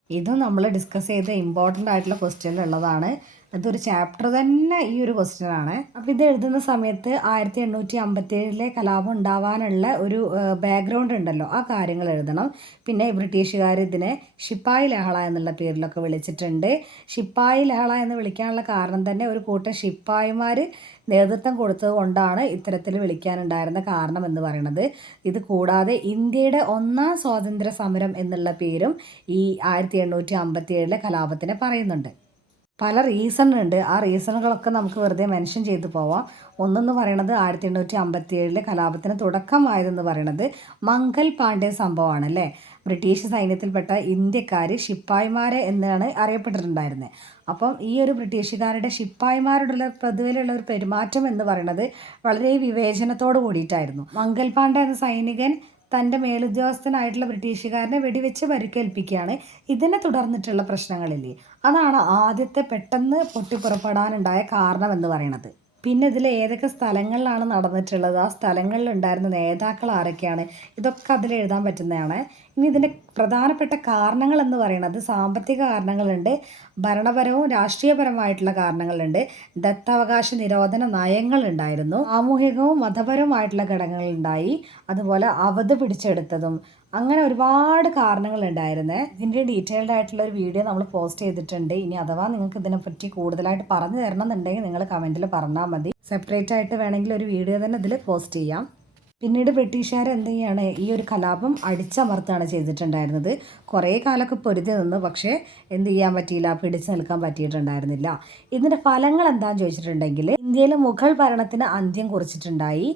ഇതും നമ്മൾ ഡിസ്കസ് ചെയ്ത ഇമ്പോർട്ടൻ്റ് ആയിട്ടുള്ള ക്വസ്റ്റ്യനിലുള്ളതാണ്. ഇതൊരു ചാപ്റ്റർ തന്നെ ഈ ഒരു ക്വസ്റ്റ്യൻ ആണ്. അപ്പോൾ ഇത് എഴുതുന്ന സമയത്ത് 1857 കലാപം ഉണ്ടാവാനുള്ള ഒരു ബാക്ക്ഗ്രൗണ്ട് ഉണ്ടല്ലോ, ആ കാര്യങ്ങൾ എഴുതണം. പിന്നെ ബ്രിട്ടീഷുകാർ ഇതിനെ ശിപ്പായി ലഹള എന്നുള്ള പേരിലൊക്കെ വിളിച്ചിട്ടുണ്ട്. ശിപ്പായി ലഹള എന്ന് വിളിക്കാനുള്ള കാരണം തന്നെ ഒരു കൂട്ടം ശിപ്പായിമാർ നേതൃത്വം കൊടുത്തത് കൊണ്ടാണ് ഇത്തരത്തിൽ വിളിക്കാനുണ്ടായിരുന്ന കാരണം എന്ന് പറയുന്നത്. ഇത് കൂടാതെ ഇന്ത്യയുടെ 1ാം സ്വാതന്ത്ര്യ സമരം എന്നുള്ള പേരും ഈ 1857 കലാപത്തിനെ പറയുന്നുണ്ട്. പല റീസണുണ്ട്. ആ റീസണുകളൊക്കെ നമുക്ക് വെറുതെ മെൻഷൻ ചെയ്തു പോവാം. ഒന്നെന്ന് പറയണത് 1857 കലാപത്തിന് തുടക്കമായതെന്ന് പറയണത് മംഗൽ പാണ്ഡെ സംഭവമാണ് അല്ലേ. ബ്രിട്ടീഷ് സൈന്യത്തിൽപ്പെട്ട ഇന്ത്യക്കാർ ശിപ്പായിമാരെ എന്നാണ് അറിയപ്പെട്ടിട്ടുണ്ടായിരുന്നത്. അപ്പം ഈ ഒരു ബ്രിട്ടീഷുകാരുടെ ശിപ്പായിമാരോടുള്ള പൊതുവിലുള്ള ഒരു പെരുമാറ്റം എന്ന് പറയുന്നത് വളരെ വിവേചനത്തോട് കൂടിയിട്ടായിരുന്നു. മംഗൽ പാണ്ഡെ എന്ന സൈനികൻ തൻ്റെ മേലുദ്യോഗസ്ഥനായിട്ടുള്ള ബ്രിട്ടീഷുകാരനെ വെടിവെച്ച് പരിക്കേൽപ്പിക്കുകയാണ്. ഇതിനെ തുടർന്നിട്ടുള്ള പ്രശ്നങ്ങളില്ലേ, അതാണ് ആദ്യത്തെ പെട്ടെന്ന് പൊട്ടിപ്പുറപ്പെടാനുണ്ടായ കാരണം എന്ന് പറയുന്നത്. പിന്നെ ഇതിൽ ഏതൊക്കെ സ്ഥലങ്ങളിലാണ് നടന്നിട്ടുള്ളത്, ആ സ്ഥലങ്ങളിലുണ്ടായിരുന്ന നേതാക്കൾ ആരൊക്കെയാണ്, ഇതൊക്കെ അതിൽ എഴുതാൻ പറ്റുന്നതാണ്. ഇനി ഇതിൻ്റെ പ്രധാനപ്പെട്ട കാരണങ്ങൾ എന്ന് പറയുന്നത് സാമ്പത്തിക കാരണങ്ങളുണ്ട്, ഭരണപരവും രാഷ്ട്രീയപരമായിട്ടുള്ള കാരണങ്ങളുണ്ട്, ദത്തവകാശ നിരോധന നയങ്ങളുണ്ടായിരുന്നു, സാമൂഹികവും മതപരവുമായിട്ടുള്ള ഘടകങ്ങളുണ്ടായി, അതുപോലെ അവധ് പിടിച്ചെടുത്തതും, അങ്ങനെ ഒരുപാട് കാരണങ്ങളുണ്ടായിരുന്നേ. ഇതിൻ്റെ ഡീറ്റെയിൽഡ് ആയിട്ടുള്ള ഒരു വീഡിയോ നമ്മൾ പോസ്റ്റ് ചെയ്തിട്ടുണ്ട്. ഇനി അഥവാ നിങ്ങൾക്ക് ഇതിനെപ്പറ്റി കൂടുതലായിട്ട് പറഞ്ഞു തരണം എന്നുണ്ടെങ്കിൽ നിങ്ങൾ കമൻറ്റിൽ പറഞ്ഞാൽ മതി. സെപ്പറേറ്റ് ആയിട്ട് വേണമെങ്കിൽ ഒരു വീഡിയോ തന്നെ ഇതിൽ പോസ്റ്റ് ചെയ്യാം. പിന്നീട് ബ്രിട്ടീഷുകാർ എന്ത് ചെയ്യാണ്, ഈ ഒരു കലാപം അടിച്ചമർത്താണ് ചെയ്തിട്ടുണ്ടായിരുന്നത്. കുറേ കാലമൊക്കെ പൊരുതി നിന്നു, പക്ഷേ എന്ത് ചെയ്യാൻ പറ്റിയില്ല, പിടിച്ചു നിൽക്കാൻ പറ്റിയിട്ടുണ്ടായിരുന്നില്ല. ഇതിൻ്റെ ഫലങ്ങൾ എന്താണെന്ന് ചോദിച്ചിട്ടുണ്ടെങ്കിൽ ഇന്ത്യയിൽ മുഗൾ ഭരണത്തിന് അന്ത്യം കുറിച്ചിട്ടുണ്ടായി.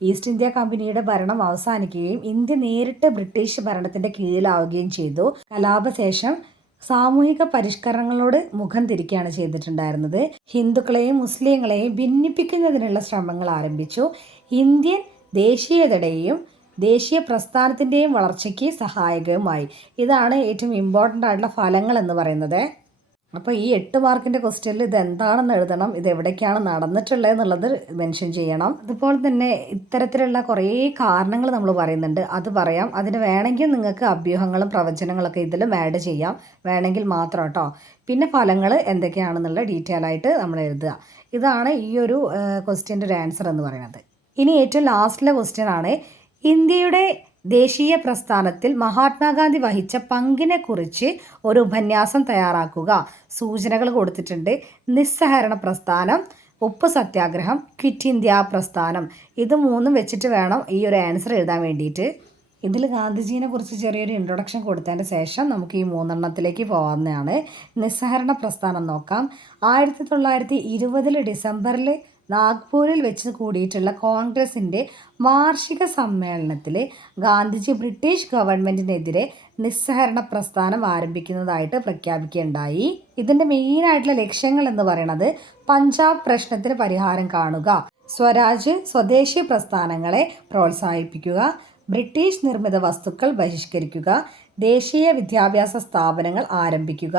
ഈസ്റ്റ് ഇന്ത്യ കമ്പനിയുടെ ഭരണം അവസാനിക്കുകയും ഇന്ത്യ നേരിട്ട് ബ്രിട്ടീഷ് ഭരണത്തിൻ്റെ കീഴിലാവുകയും ചെയ്തു. കലാപശേഷം സാമൂഹിക പരിഷ്കരണങ്ങളോട് മുഖം തിരിക്കുകയാണ് ചെയ്തിട്ടുണ്ടായിരുന്നത്. ഹിന്ദുക്കളെയും മുസ്ലിങ്ങളെയും ഭിന്നിപ്പിക്കുന്നതിനുള്ള ശ്രമങ്ങൾ ആരംഭിച്ചു. ഇന്ത്യൻ ദേശീയതയുടെയും ദേശീയ പ്രസ്ഥാനത്തിൻ്റെയും വളർച്ചയ്ക്ക് സഹായകവുമായി. ഇതാണ് ഏറ്റവും ഇമ്പോർട്ടൻ്റ് ആയിട്ടുള്ള ഫലങ്ങൾ എന്ന് പറയുന്നത്. അപ്പോൾ ഈ 8 മാർക്കിൻ്റെ ക്വസ്റ്റ്യനിൽ ഇത് എന്താണെന്ന് എഴുതണം, ഇത് എവിടേക്കാണ് നടന്നിട്ടുള്ളത് എന്നുള്ളത് മെൻഷൻ ചെയ്യണം. അതുപോലെ തന്നെ ഇത്തരത്തിലുള്ള കുറേ കാരണങ്ങൾ നമ്മൾ പറയുന്നുണ്ട്, അത് പറയാം. അതിന് വേണമെങ്കിൽ നിങ്ങൾക്ക് അഭ്യൂഹങ്ങളും പ്രവചനങ്ങളൊക്കെ ഇതിലും ആഡ് ചെയ്യാം, വേണമെങ്കിൽ മാത്രം കേട്ടോ. പിന്നെ ഫലങ്ങൾ എന്തൊക്കെയാണെന്നുള്ള ഡീറ്റെയിൽ ആയിട്ട് നമ്മൾ എഴുതുക. ഇതാണ് ഈ ഒരു ക്വസ്റ്റ്യൻ്റെ ഒരു ആൻസർ എന്ന് പറയുന്നത്. ഇനി ഏറ്റവും ലാസ്റ്റിലെ ക്വസ്റ്റ്യൻ ആണ്, ഇന്ത്യയുടെ ദേശീയ പ്രസ്ഥാനത്തിൽ മഹാത്മാഗാന്ധി വഹിച്ച പങ്കിനെക്കുറിച്ച് ഒരു ഉപന്യാസം തയ്യാറാക്കുക. സൂചനകൾ കൊടുത്തിട്ടുണ്ട്. നിസ്സഹകരണ പ്രസ്ഥാനം, ഉപ്പ് സത്യാഗ്രഹം, ക്വിറ്റ് ഇന്ത്യ പ്രസ്ഥാനം. ഇത് മൂന്നും വെച്ചിട്ട് വേണം ഈ ഒരു ആൻസർ എഴുതാൻ വേണ്ടിയിട്ട്. ഇതിൽ ഗാന്ധിജീനെ കുറിച്ച് ചെറിയൊരു ഇൻട്രൊഡക്ഷൻ കൊടുത്തതിൻ്റെ ശേഷം നമുക്ക് ഈ മൂന്നെണ്ണത്തിലേക്ക് പോകാവുന്നതാണ്. നിസ്സഹകരണ പ്രസ്ഥാനം നോക്കാം. 1920 ഡിസംബറിൽ നാഗ്പൂരിൽ വെച്ച് കൂടിയിട്ടുള്ള കോൺഗ്രസിൻ്റെ വാർഷിക സമ്മേളനത്തിൽ ഗാന്ധിജി ബ്രിട്ടീഷ് ഗവൺമെൻറ്റിനെതിരെ നിസ്സഹകരണ പ്രസ്ഥാനം ആരംഭിക്കുന്നതായിട്ട് പ്രഖ്യാപിക്കുകയുണ്ടായി. ഇതിൻ്റെ മെയിനായിട്ടുള്ള ലക്ഷ്യങ്ങൾ എന്ന് പറയുന്നത് പഞ്ചാബ് പ്രശ്നത്തിന് പരിഹാരം കാണുക, സ്വരാജ് സ്വദേശി പ്രസ്ഥാനങ്ങളെ പ്രോത്സാഹിപ്പിക്കുക, ബ്രിട്ടീഷ് നിർമ്മിത വസ്തുക്കൾ ബഹിഷ്കരിക്കുക, ദേശീയ വിദ്യാഭ്യാസ സ്ഥാപനങ്ങൾ ആരംഭിക്കുക,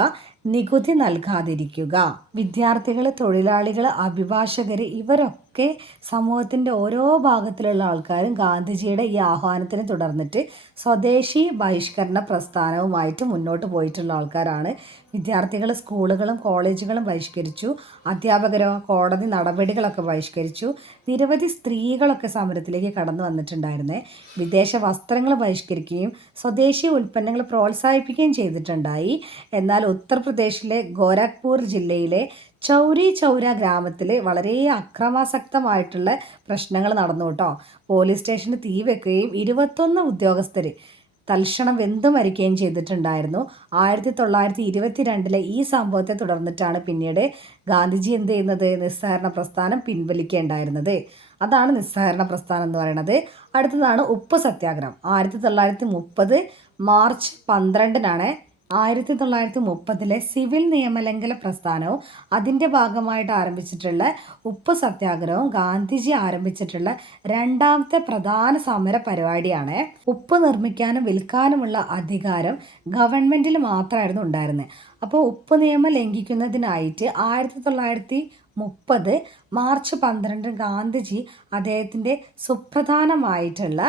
നികുതി നൽകാതിരിക്കുക. വിദ്യാർത്ഥികൾ, തൊഴിലാളികൾ, അഭിഭാഷകർ ഇവരൊക്കെ സമൂഹത്തിൻ്റെ ഓരോ ഭാഗത്തിലുള്ള ആൾക്കാരും ഗാന്ധിജിയുടെ ഈ ആഹ്വാനത്തിനെ തുടർന്നിട്ട് സ്വദേശി ബഹിഷ്കരണ പ്രസ്ഥാനവുമായിട്ട് മുന്നോട്ട് പോയിട്ടുള്ള ആൾക്കാരാണ്. വിദ്യാർത്ഥികൾ സ്കൂളുകളും കോളേജുകളും ബഹിഷ്കരിച്ചു. അധ്യാപകരോ കോടതി നടപടികളൊക്കെ ബഹിഷ്കരിച്ചു. നിരവധി സ്ത്രീകളൊക്കെ സമരത്തിലേക്ക് കടന്നു വന്നിട്ടുണ്ടായിരുന്നേ. വിദേശ വസ്ത്രങ്ങൾ ബഹിഷ്കരിക്കുകയും സ്വദേശി ഉൽപ്പന്നങ്ങൾ പ്രോത്സാഹിപ്പിക്കുകയും ചെയ്തിട്ടുണ്ടായി. എന്നാൽ ഉത്തർപ്രദേശിലെ ഗോരഖ്പൂർ ജില്ലയിലെ ചൗരി ചൗര ഗ്രാമത്തിൽ വളരെ അക്രമാസക്തമായിട്ടുള്ള പ്രശ്നങ്ങൾ നടന്നു കേട്ടോ. പോലീസ് സ്റ്റേഷന് തീ വെക്കുകയും 21 ഉദ്യോഗസ്ഥർ തൽക്ഷണം വെന്തു മരിക്കുകയും ചെയ്തിട്ടുണ്ടായിരുന്നു. 1922 ഈ സംഭവത്തെ തുടർന്നിട്ടാണ് പിന്നീട് ഗാന്ധിജി എന്ത് ചെയ്യുന്നത്, നിസ്സഹകരണ പ്രസ്ഥാനം പിൻവലിക്കേണ്ടായിരുന്നത്. അതാണ് നിസ്സഹകരണ പ്രസ്ഥാനം എന്ന് പറയുന്നത്. അടുത്തതാണ് ഉപ്പ് സത്യാഗ്രഹം. 1930 മാർച്ച് 12 1930 സിവിൽ നിയമലംഘന പ്രസ്ഥാനവും അതിൻ്റെ ഭാഗമായിട്ട് ആരംഭിച്ചിട്ടുള്ള ഉപ്പ് സത്യാഗ്രഹവും ഗാന്ധിജി ആരംഭിച്ചിട്ടുള്ള രണ്ടാമത്തെ പ്രധാന സമര പരിപാടിയാണ്. ഉപ്പ് നിർമ്മിക്കാനും വിൽക്കാനുമുള്ള അധികാരം ഗവൺമെൻറ്റിൽ മാത്രമായിരുന്നു ഉണ്ടായിരുന്നത്. അപ്പോൾ ഉപ്പ് നിയമം ലംഘിക്കുന്നതിനായിട്ട് 1930 മാർച്ച് 12 ഗാന്ധിജി അദ്ദേഹത്തിൻ്റെ സുപ്രധാനമായിട്ടുള്ള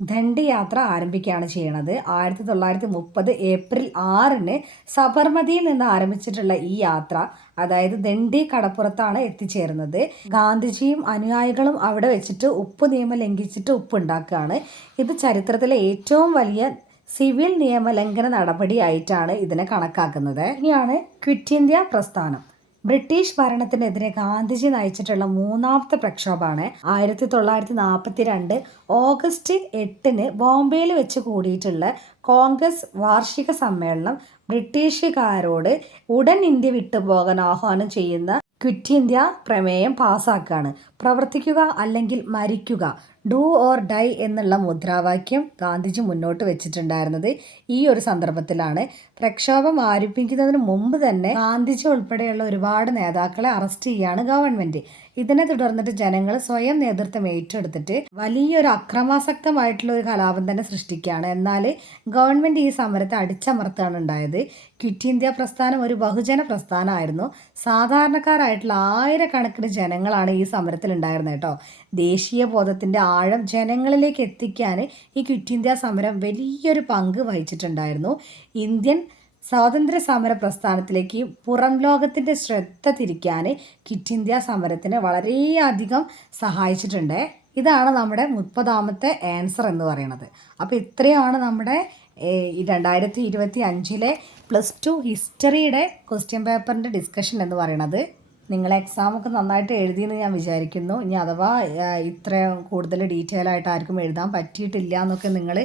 ദണ്ഡി യാത്ര ആരംഭിക്കുകയാണ് ചെയ്യുന്നത്. 1930 ഏപ്രിൽ 6 സബർമതിയിൽ നിന്ന് ആരംഭിച്ചിട്ടുള്ള ഈ യാത്ര, അതായത് ദണ്ഡി കടപ്പുറത്താണ് എത്തിച്ചേരുന്നത്. ഗാന്ധിജിയും അനുയായികളും അവിടെ വെച്ചിട്ട് ഉപ്പ് നിയമം ലംഘിച്ചിട്ട് ഉപ്പ് ഉണ്ടാക്കുകയാണ്. ഇത് ചരിത്രത്തിലെ ഏറ്റവും വലിയ സിവിൽ നിയമലംഘന നടപടിയായിട്ടാണ് ഇതിനെ കണക്കാക്കുന്നത്. ഇനിയാണ് ക്വിറ്റ് ഇന്ത്യ പ്രസ്ഥാനം. ബ്രിട്ടീഷ് ഭരണത്തിനെതിരെ ഗാന്ധിജി നയിച്ചിട്ടുള്ള മൂന്നാമത്തെ പ്രക്ഷോഭമാണ് 1942 ഓഗസ്റ്റ് 8 ബോംബെയിൽ വെച്ച് കൂടിയിട്ടുള്ള കോൺഗ്രസ് വാർഷിക സമ്മേളനം ബ്രിട്ടീഷുകാരോട് ഉടൻ ഇന്ത്യ വിട്ടുപോകാൻ ആഹ്വാനം ചെയ്യുന്ന ക്വിറ്റ് ഇന്ത്യ പ്രമേയം പാസ്സാക്കുകയാണ്. പ്രവർത്തിക്കുക അല്ലെങ്കിൽ മരിക്കുക, ഡു ഓർ ഡൈ എന്നുള്ള മുദ്രാവാക്യം ഗാന്ധിജി മുന്നോട്ട് വെച്ചിട്ടുണ്ടായിരുന്നത് ഈ ഒരു സന്ദർഭത്തിലാണ്. പ്രക്ഷോഭം ആരംഭിക്കുന്നതിന് മുമ്പ് തന്നെ ഗാന്ധിജി ഉൾപ്പെടെയുള്ള ഒരുപാട് നേതാക്കളെ അറസ്റ്റ് ചെയ്യുകയാണ് ഗവൺമെൻറ്. ഇതിനെ തുടർന്നിട്ട് ജനങ്ങൾ സ്വയം നേതൃത്വം ഏറ്റെടുത്തിട്ട് വലിയൊരു അക്രമാസക്തമായിട്ടുള്ള ഒരു കലാപം തന്നെ സൃഷ്ടിക്കുകയാണ്. എന്നാൽ ഗവൺമെൻറ് ഈ സമരത്തെ അടിച്ചമർത്തുകയാണ് ഉണ്ടായത്. ക്വിറ്റ് ഇന്ത്യ പ്രസ്ഥാനം ഒരു ബഹുജന പ്രസ്ഥാനമായിരുന്നു. സാധാരണക്കാരായിട്ടുള്ള ആയിരക്കണക്കിന് ജനങ്ങളാണ് ഈ സമരത്തിൽ ഉണ്ടായിരുന്നത് കേട്ടോ. ദേശീയ ബോധത്തിൻ്റെ ആഴം ജനങ്ങളിലേക്ക് എത്തിക്കാൻ ഈ ക്വിറ്റ് ഇന്ത്യ സമരം വലിയൊരു പങ്ക് വഹിച്ചിട്ടുണ്ടായിരുന്നു. ഇന്ത്യൻ സ്വാതന്ത്ര്യ സമര പ്രസ്ഥാനത്തിലേക്ക് പുറം ലോകത്തിൻ്റെ ശ്രദ്ധ തിരിക്കാൻ ക്വിറ്റ് ഇന്ത്യ സമരത്തിന് വളരെയധികം സഹായിച്ചിട്ടുണ്ട്. ഇതാണ് നമ്മുടെ 30ാമത്തെ ആൻസർ എന്ന് പറയുന്നത്. അപ്പോൾ ഇത്രയാണ് നമ്മുടെ 2025 +2 ഹിസ്റ്ററിയുടെ ക്വസ്റ്റ്യൻ പേപ്പറിൻ്റെ ഡിസ്കഷൻ എന്ന് പറയുന്നത്. നിങ്ങൾ എക്സാമൊക്കെ നന്നായിട്ട് എഴുതിയെന്ന് ഞാൻ വിചാരിക്കുന്നു. ഇനി അഥവാ ഇത്രയും കൂടുതൽ ഡീറ്റെയിൽ ആയിട്ട് ആർക്കും എഴുതാൻ പറ്റിയിട്ടില്ല എന്നൊക്കെ നിങ്ങൾ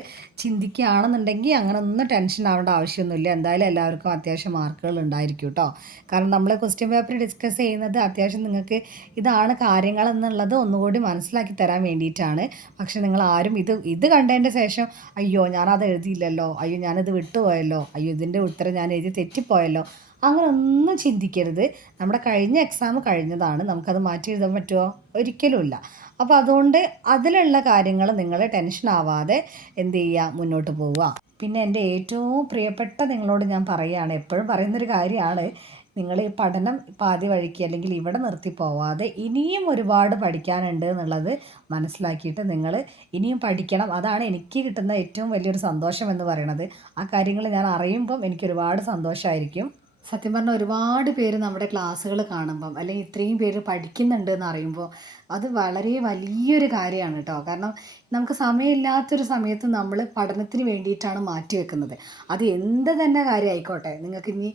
ചിന്തിക്കുകയാണെന്നുണ്ടെങ്കിൽ അങ്ങനെ ഒന്നും ടെൻഷൻ ആവേണ്ട ആവശ്യമൊന്നുമില്ല. എന്തായാലും എല്ലാവർക്കും അത്യാവശ്യം മാർക്കുകൾ ഉണ്ടായിരിക്കും കേട്ടോ. കാരണം നമ്മൾ ക്വസ്റ്റ്യൻ പേപ്പർ ഡിസ്കസ് ചെയ്യുന്നത് അത്യാവശ്യം നിങ്ങൾക്ക് ഇതാണ് കാര്യങ്ങൾ എന്നുള്ളത് ഒന്നുകൂടി മനസ്സിലാക്കി തരാൻ വേണ്ടിയിട്ടാണ്. പക്ഷെ നിങ്ങൾ ആരും ഇത് കണ്ടതിൻ്റെ ശേഷം അയ്യോ ഞാനത് എഴുതിയില്ലല്ലോ, അയ്യോ ഞാനിത് വിട്ടുപോയല്ലോ, അയ്യോ ഇതിൻ്റെ ഉത്തരം ഞാൻ എഴുതി തെറ്റിപ്പോയല്ലോ, അങ്ങനെ ഒന്നും ചിന്തിക്കരുത്. നമ്മുടെ കഴിഞ്ഞ എക്സാം കഴിഞ്ഞതാണ്, നമുക്കത് മാറ്റി എഴുതാൻ പറ്റുമോ? ഒരിക്കലുമില്ല. അപ്പോൾ അതുകൊണ്ട് അതിലുള്ള കാര്യങ്ങൾ നിങ്ങൾ ടെൻഷൻ ആവാതെ എന്ത് ചെയ്യുക, മുന്നോട്ട് പോവുക. പിന്നെ എൻ്റെ ഏറ്റവും പ്രിയപ്പെട്ട നിങ്ങളോട് ഞാൻ പറയുകയാണ്, എപ്പോഴും പറയുന്നൊരു കാര്യമാണ്, നിങ്ങൾ ഈ പഠനം പാതി വഴിക്ക് അല്ലെങ്കിൽ ഇവിടെ നിർത്തി പോവാതെ ഇനിയും ഒരുപാട് പഠിക്കാനുണ്ട് എന്നുള്ളത് മനസ്സിലാക്കിയിട്ട് നിങ്ങൾ ഇനിയും പഠിക്കണം. അതാണ് എനിക്ക് കിട്ടുന്ന ഏറ്റവും വലിയൊരു സന്തോഷം എന്ന് പറയുന്നത്. ആ കാര്യങ്ങൾ ഞാൻ അറിയുമ്പം എനിക്കൊരുപാട് സന്തോഷമായിരിക്കും. സത്യം പറഞ്ഞാൽ ഒരുപാട് പേര് നമ്മുടെ ക്ലാസ്സുകൾ കാണുമ്പം അല്ലെങ്കിൽ ഇത്രയും പേര് പഠിക്കുന്നുണ്ട് എന്ന് അറിയുമ്പോൾ അത് വളരെ വലിയൊരു കാര്യമാണ് കേട്ടോ. കാരണം നമുക്ക് സമയമില്ലാത്തൊരു സമയത്ത് നമ്മൾ പഠനത്തിന് വേണ്ടിയിട്ടാണ് മാറ്റി വെക്കുന്നത്. അത് എന്ത് തന്നെ കാര്യമായിക്കോട്ടെ, നിങ്ങൾക്ക് ഇനി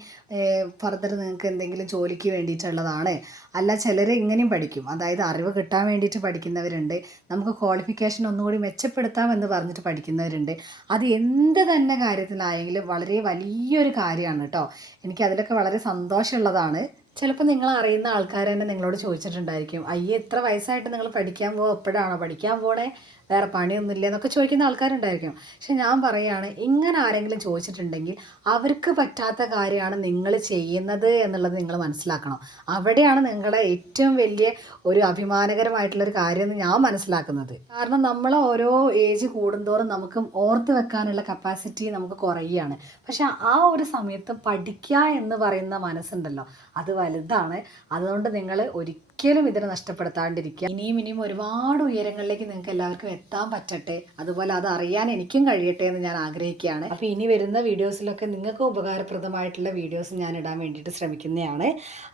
ഫർദർ നിങ്ങൾക്ക് എന്തെങ്കിലും ജോലിക്ക് വേണ്ടിയിട്ടുള്ളതാണ്, അല്ല ചിലർ ഇങ്ങനെയും പഠിക്കും, അതായത് അറിവ് കിട്ടാൻ വേണ്ടിയിട്ട് പഠിക്കുന്നവരുണ്ട്, നമുക്ക് ക്വാളിഫിക്കേഷൻ ഒന്നുകൂടി മെച്ചപ്പെടുത്താമെന്ന് പറഞ്ഞിട്ട് പഠിക്കുന്നവരുണ്ട്. അത് എന്ത് തന്നെ കാര്യത്തിലായെങ്കിലും വളരെ വലിയൊരു കാര്യമാണ് കേട്ടോ. എനിക്ക് അതിലൊക്കെ വളരെ സന്തോഷമുള്ളതാണ്. ചിലപ്പോൾ നിങ്ങൾ അറിയുന്ന ആൾക്കാർ തന്നെ നിങ്ങളോട് ചോദിച്ചിട്ടുണ്ടായിരിക്കും, അയ്യേ ഇത്ര വയസ്സായിട്ട് നിങ്ങൾ പഠിക്കാൻ പോകുക, എപ്പോഴാണോ പഠിക്കാൻ പോണേ, വേറെ പണിയൊന്നുമില്ല എന്നൊക്കെ ചോദിക്കുന്ന ആൾക്കാരുണ്ടായിരിക്കും. പക്ഷെ ഞാൻ പറയുകയാണ്, ഇങ്ങനെ ആരെങ്കിലും ചോദിച്ചിട്ടുണ്ടെങ്കിൽ അവർക്ക് പറ്റാത്ത കാര്യമാണ് നിങ്ങൾ ചെയ്യുന്നത് എന്നുള്ളത് നിങ്ങൾ മനസ്സിലാക്കണം. അവിടെയാണ് നിങ്ങളുടെ ഏറ്റവും വലിയ ഒരു അഭിമാനകരമായിട്ടുള്ളൊരു കാര്യം എന്ന് ഞാൻ മനസ്സിലാക്കുന്നത്. കാരണം നമ്മൾ ഓരോ ഏജ് കൂടുന്തോറും നമുക്ക് ഓർത്ത് വെക്കാനുള്ള കപ്പാസിറ്റി നമുക്ക് കുറയുകയാണ്. പക്ഷെ ആ ഒരു സമയത്ത് പഠിക്കുക എന്ന് പറയുന്ന മനസ്സുണ്ടല്ലോ, അത് വലുതാണ്. അതുകൊണ്ട് നിങ്ങൾ ഒരിക്കലും ഇതിനെ നഷ്ടപ്പെടുത്താണ്ടിരിക്കുക. ഇനിയും ഒരുപാട് ഉയരങ്ങളിലേക്ക് നിങ്ങൾക്ക് എല്ലാവർക്കും എത്താൻ പറ്റട്ടെ. അതുപോലെ അത് അറിയാൻ എനിക്കും കഴിയട്ടെ എന്ന് ഞാൻ ആഗ്രഹിക്കുകയാണ്. അപ്പോൾ ഇനി വരുന്ന വീഡിയോസിലൊക്കെ നിങ്ങൾക്ക് ഉപകാരപ്രദമായിട്ടുള്ള വീഡിയോസ് ഞാൻ ഇടാൻ വേണ്ടിയിട്ട് ശ്രമിക്കുന്നതാണ്.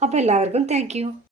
അപ്പോൾ എല്ലാവർക്കും താങ്ക്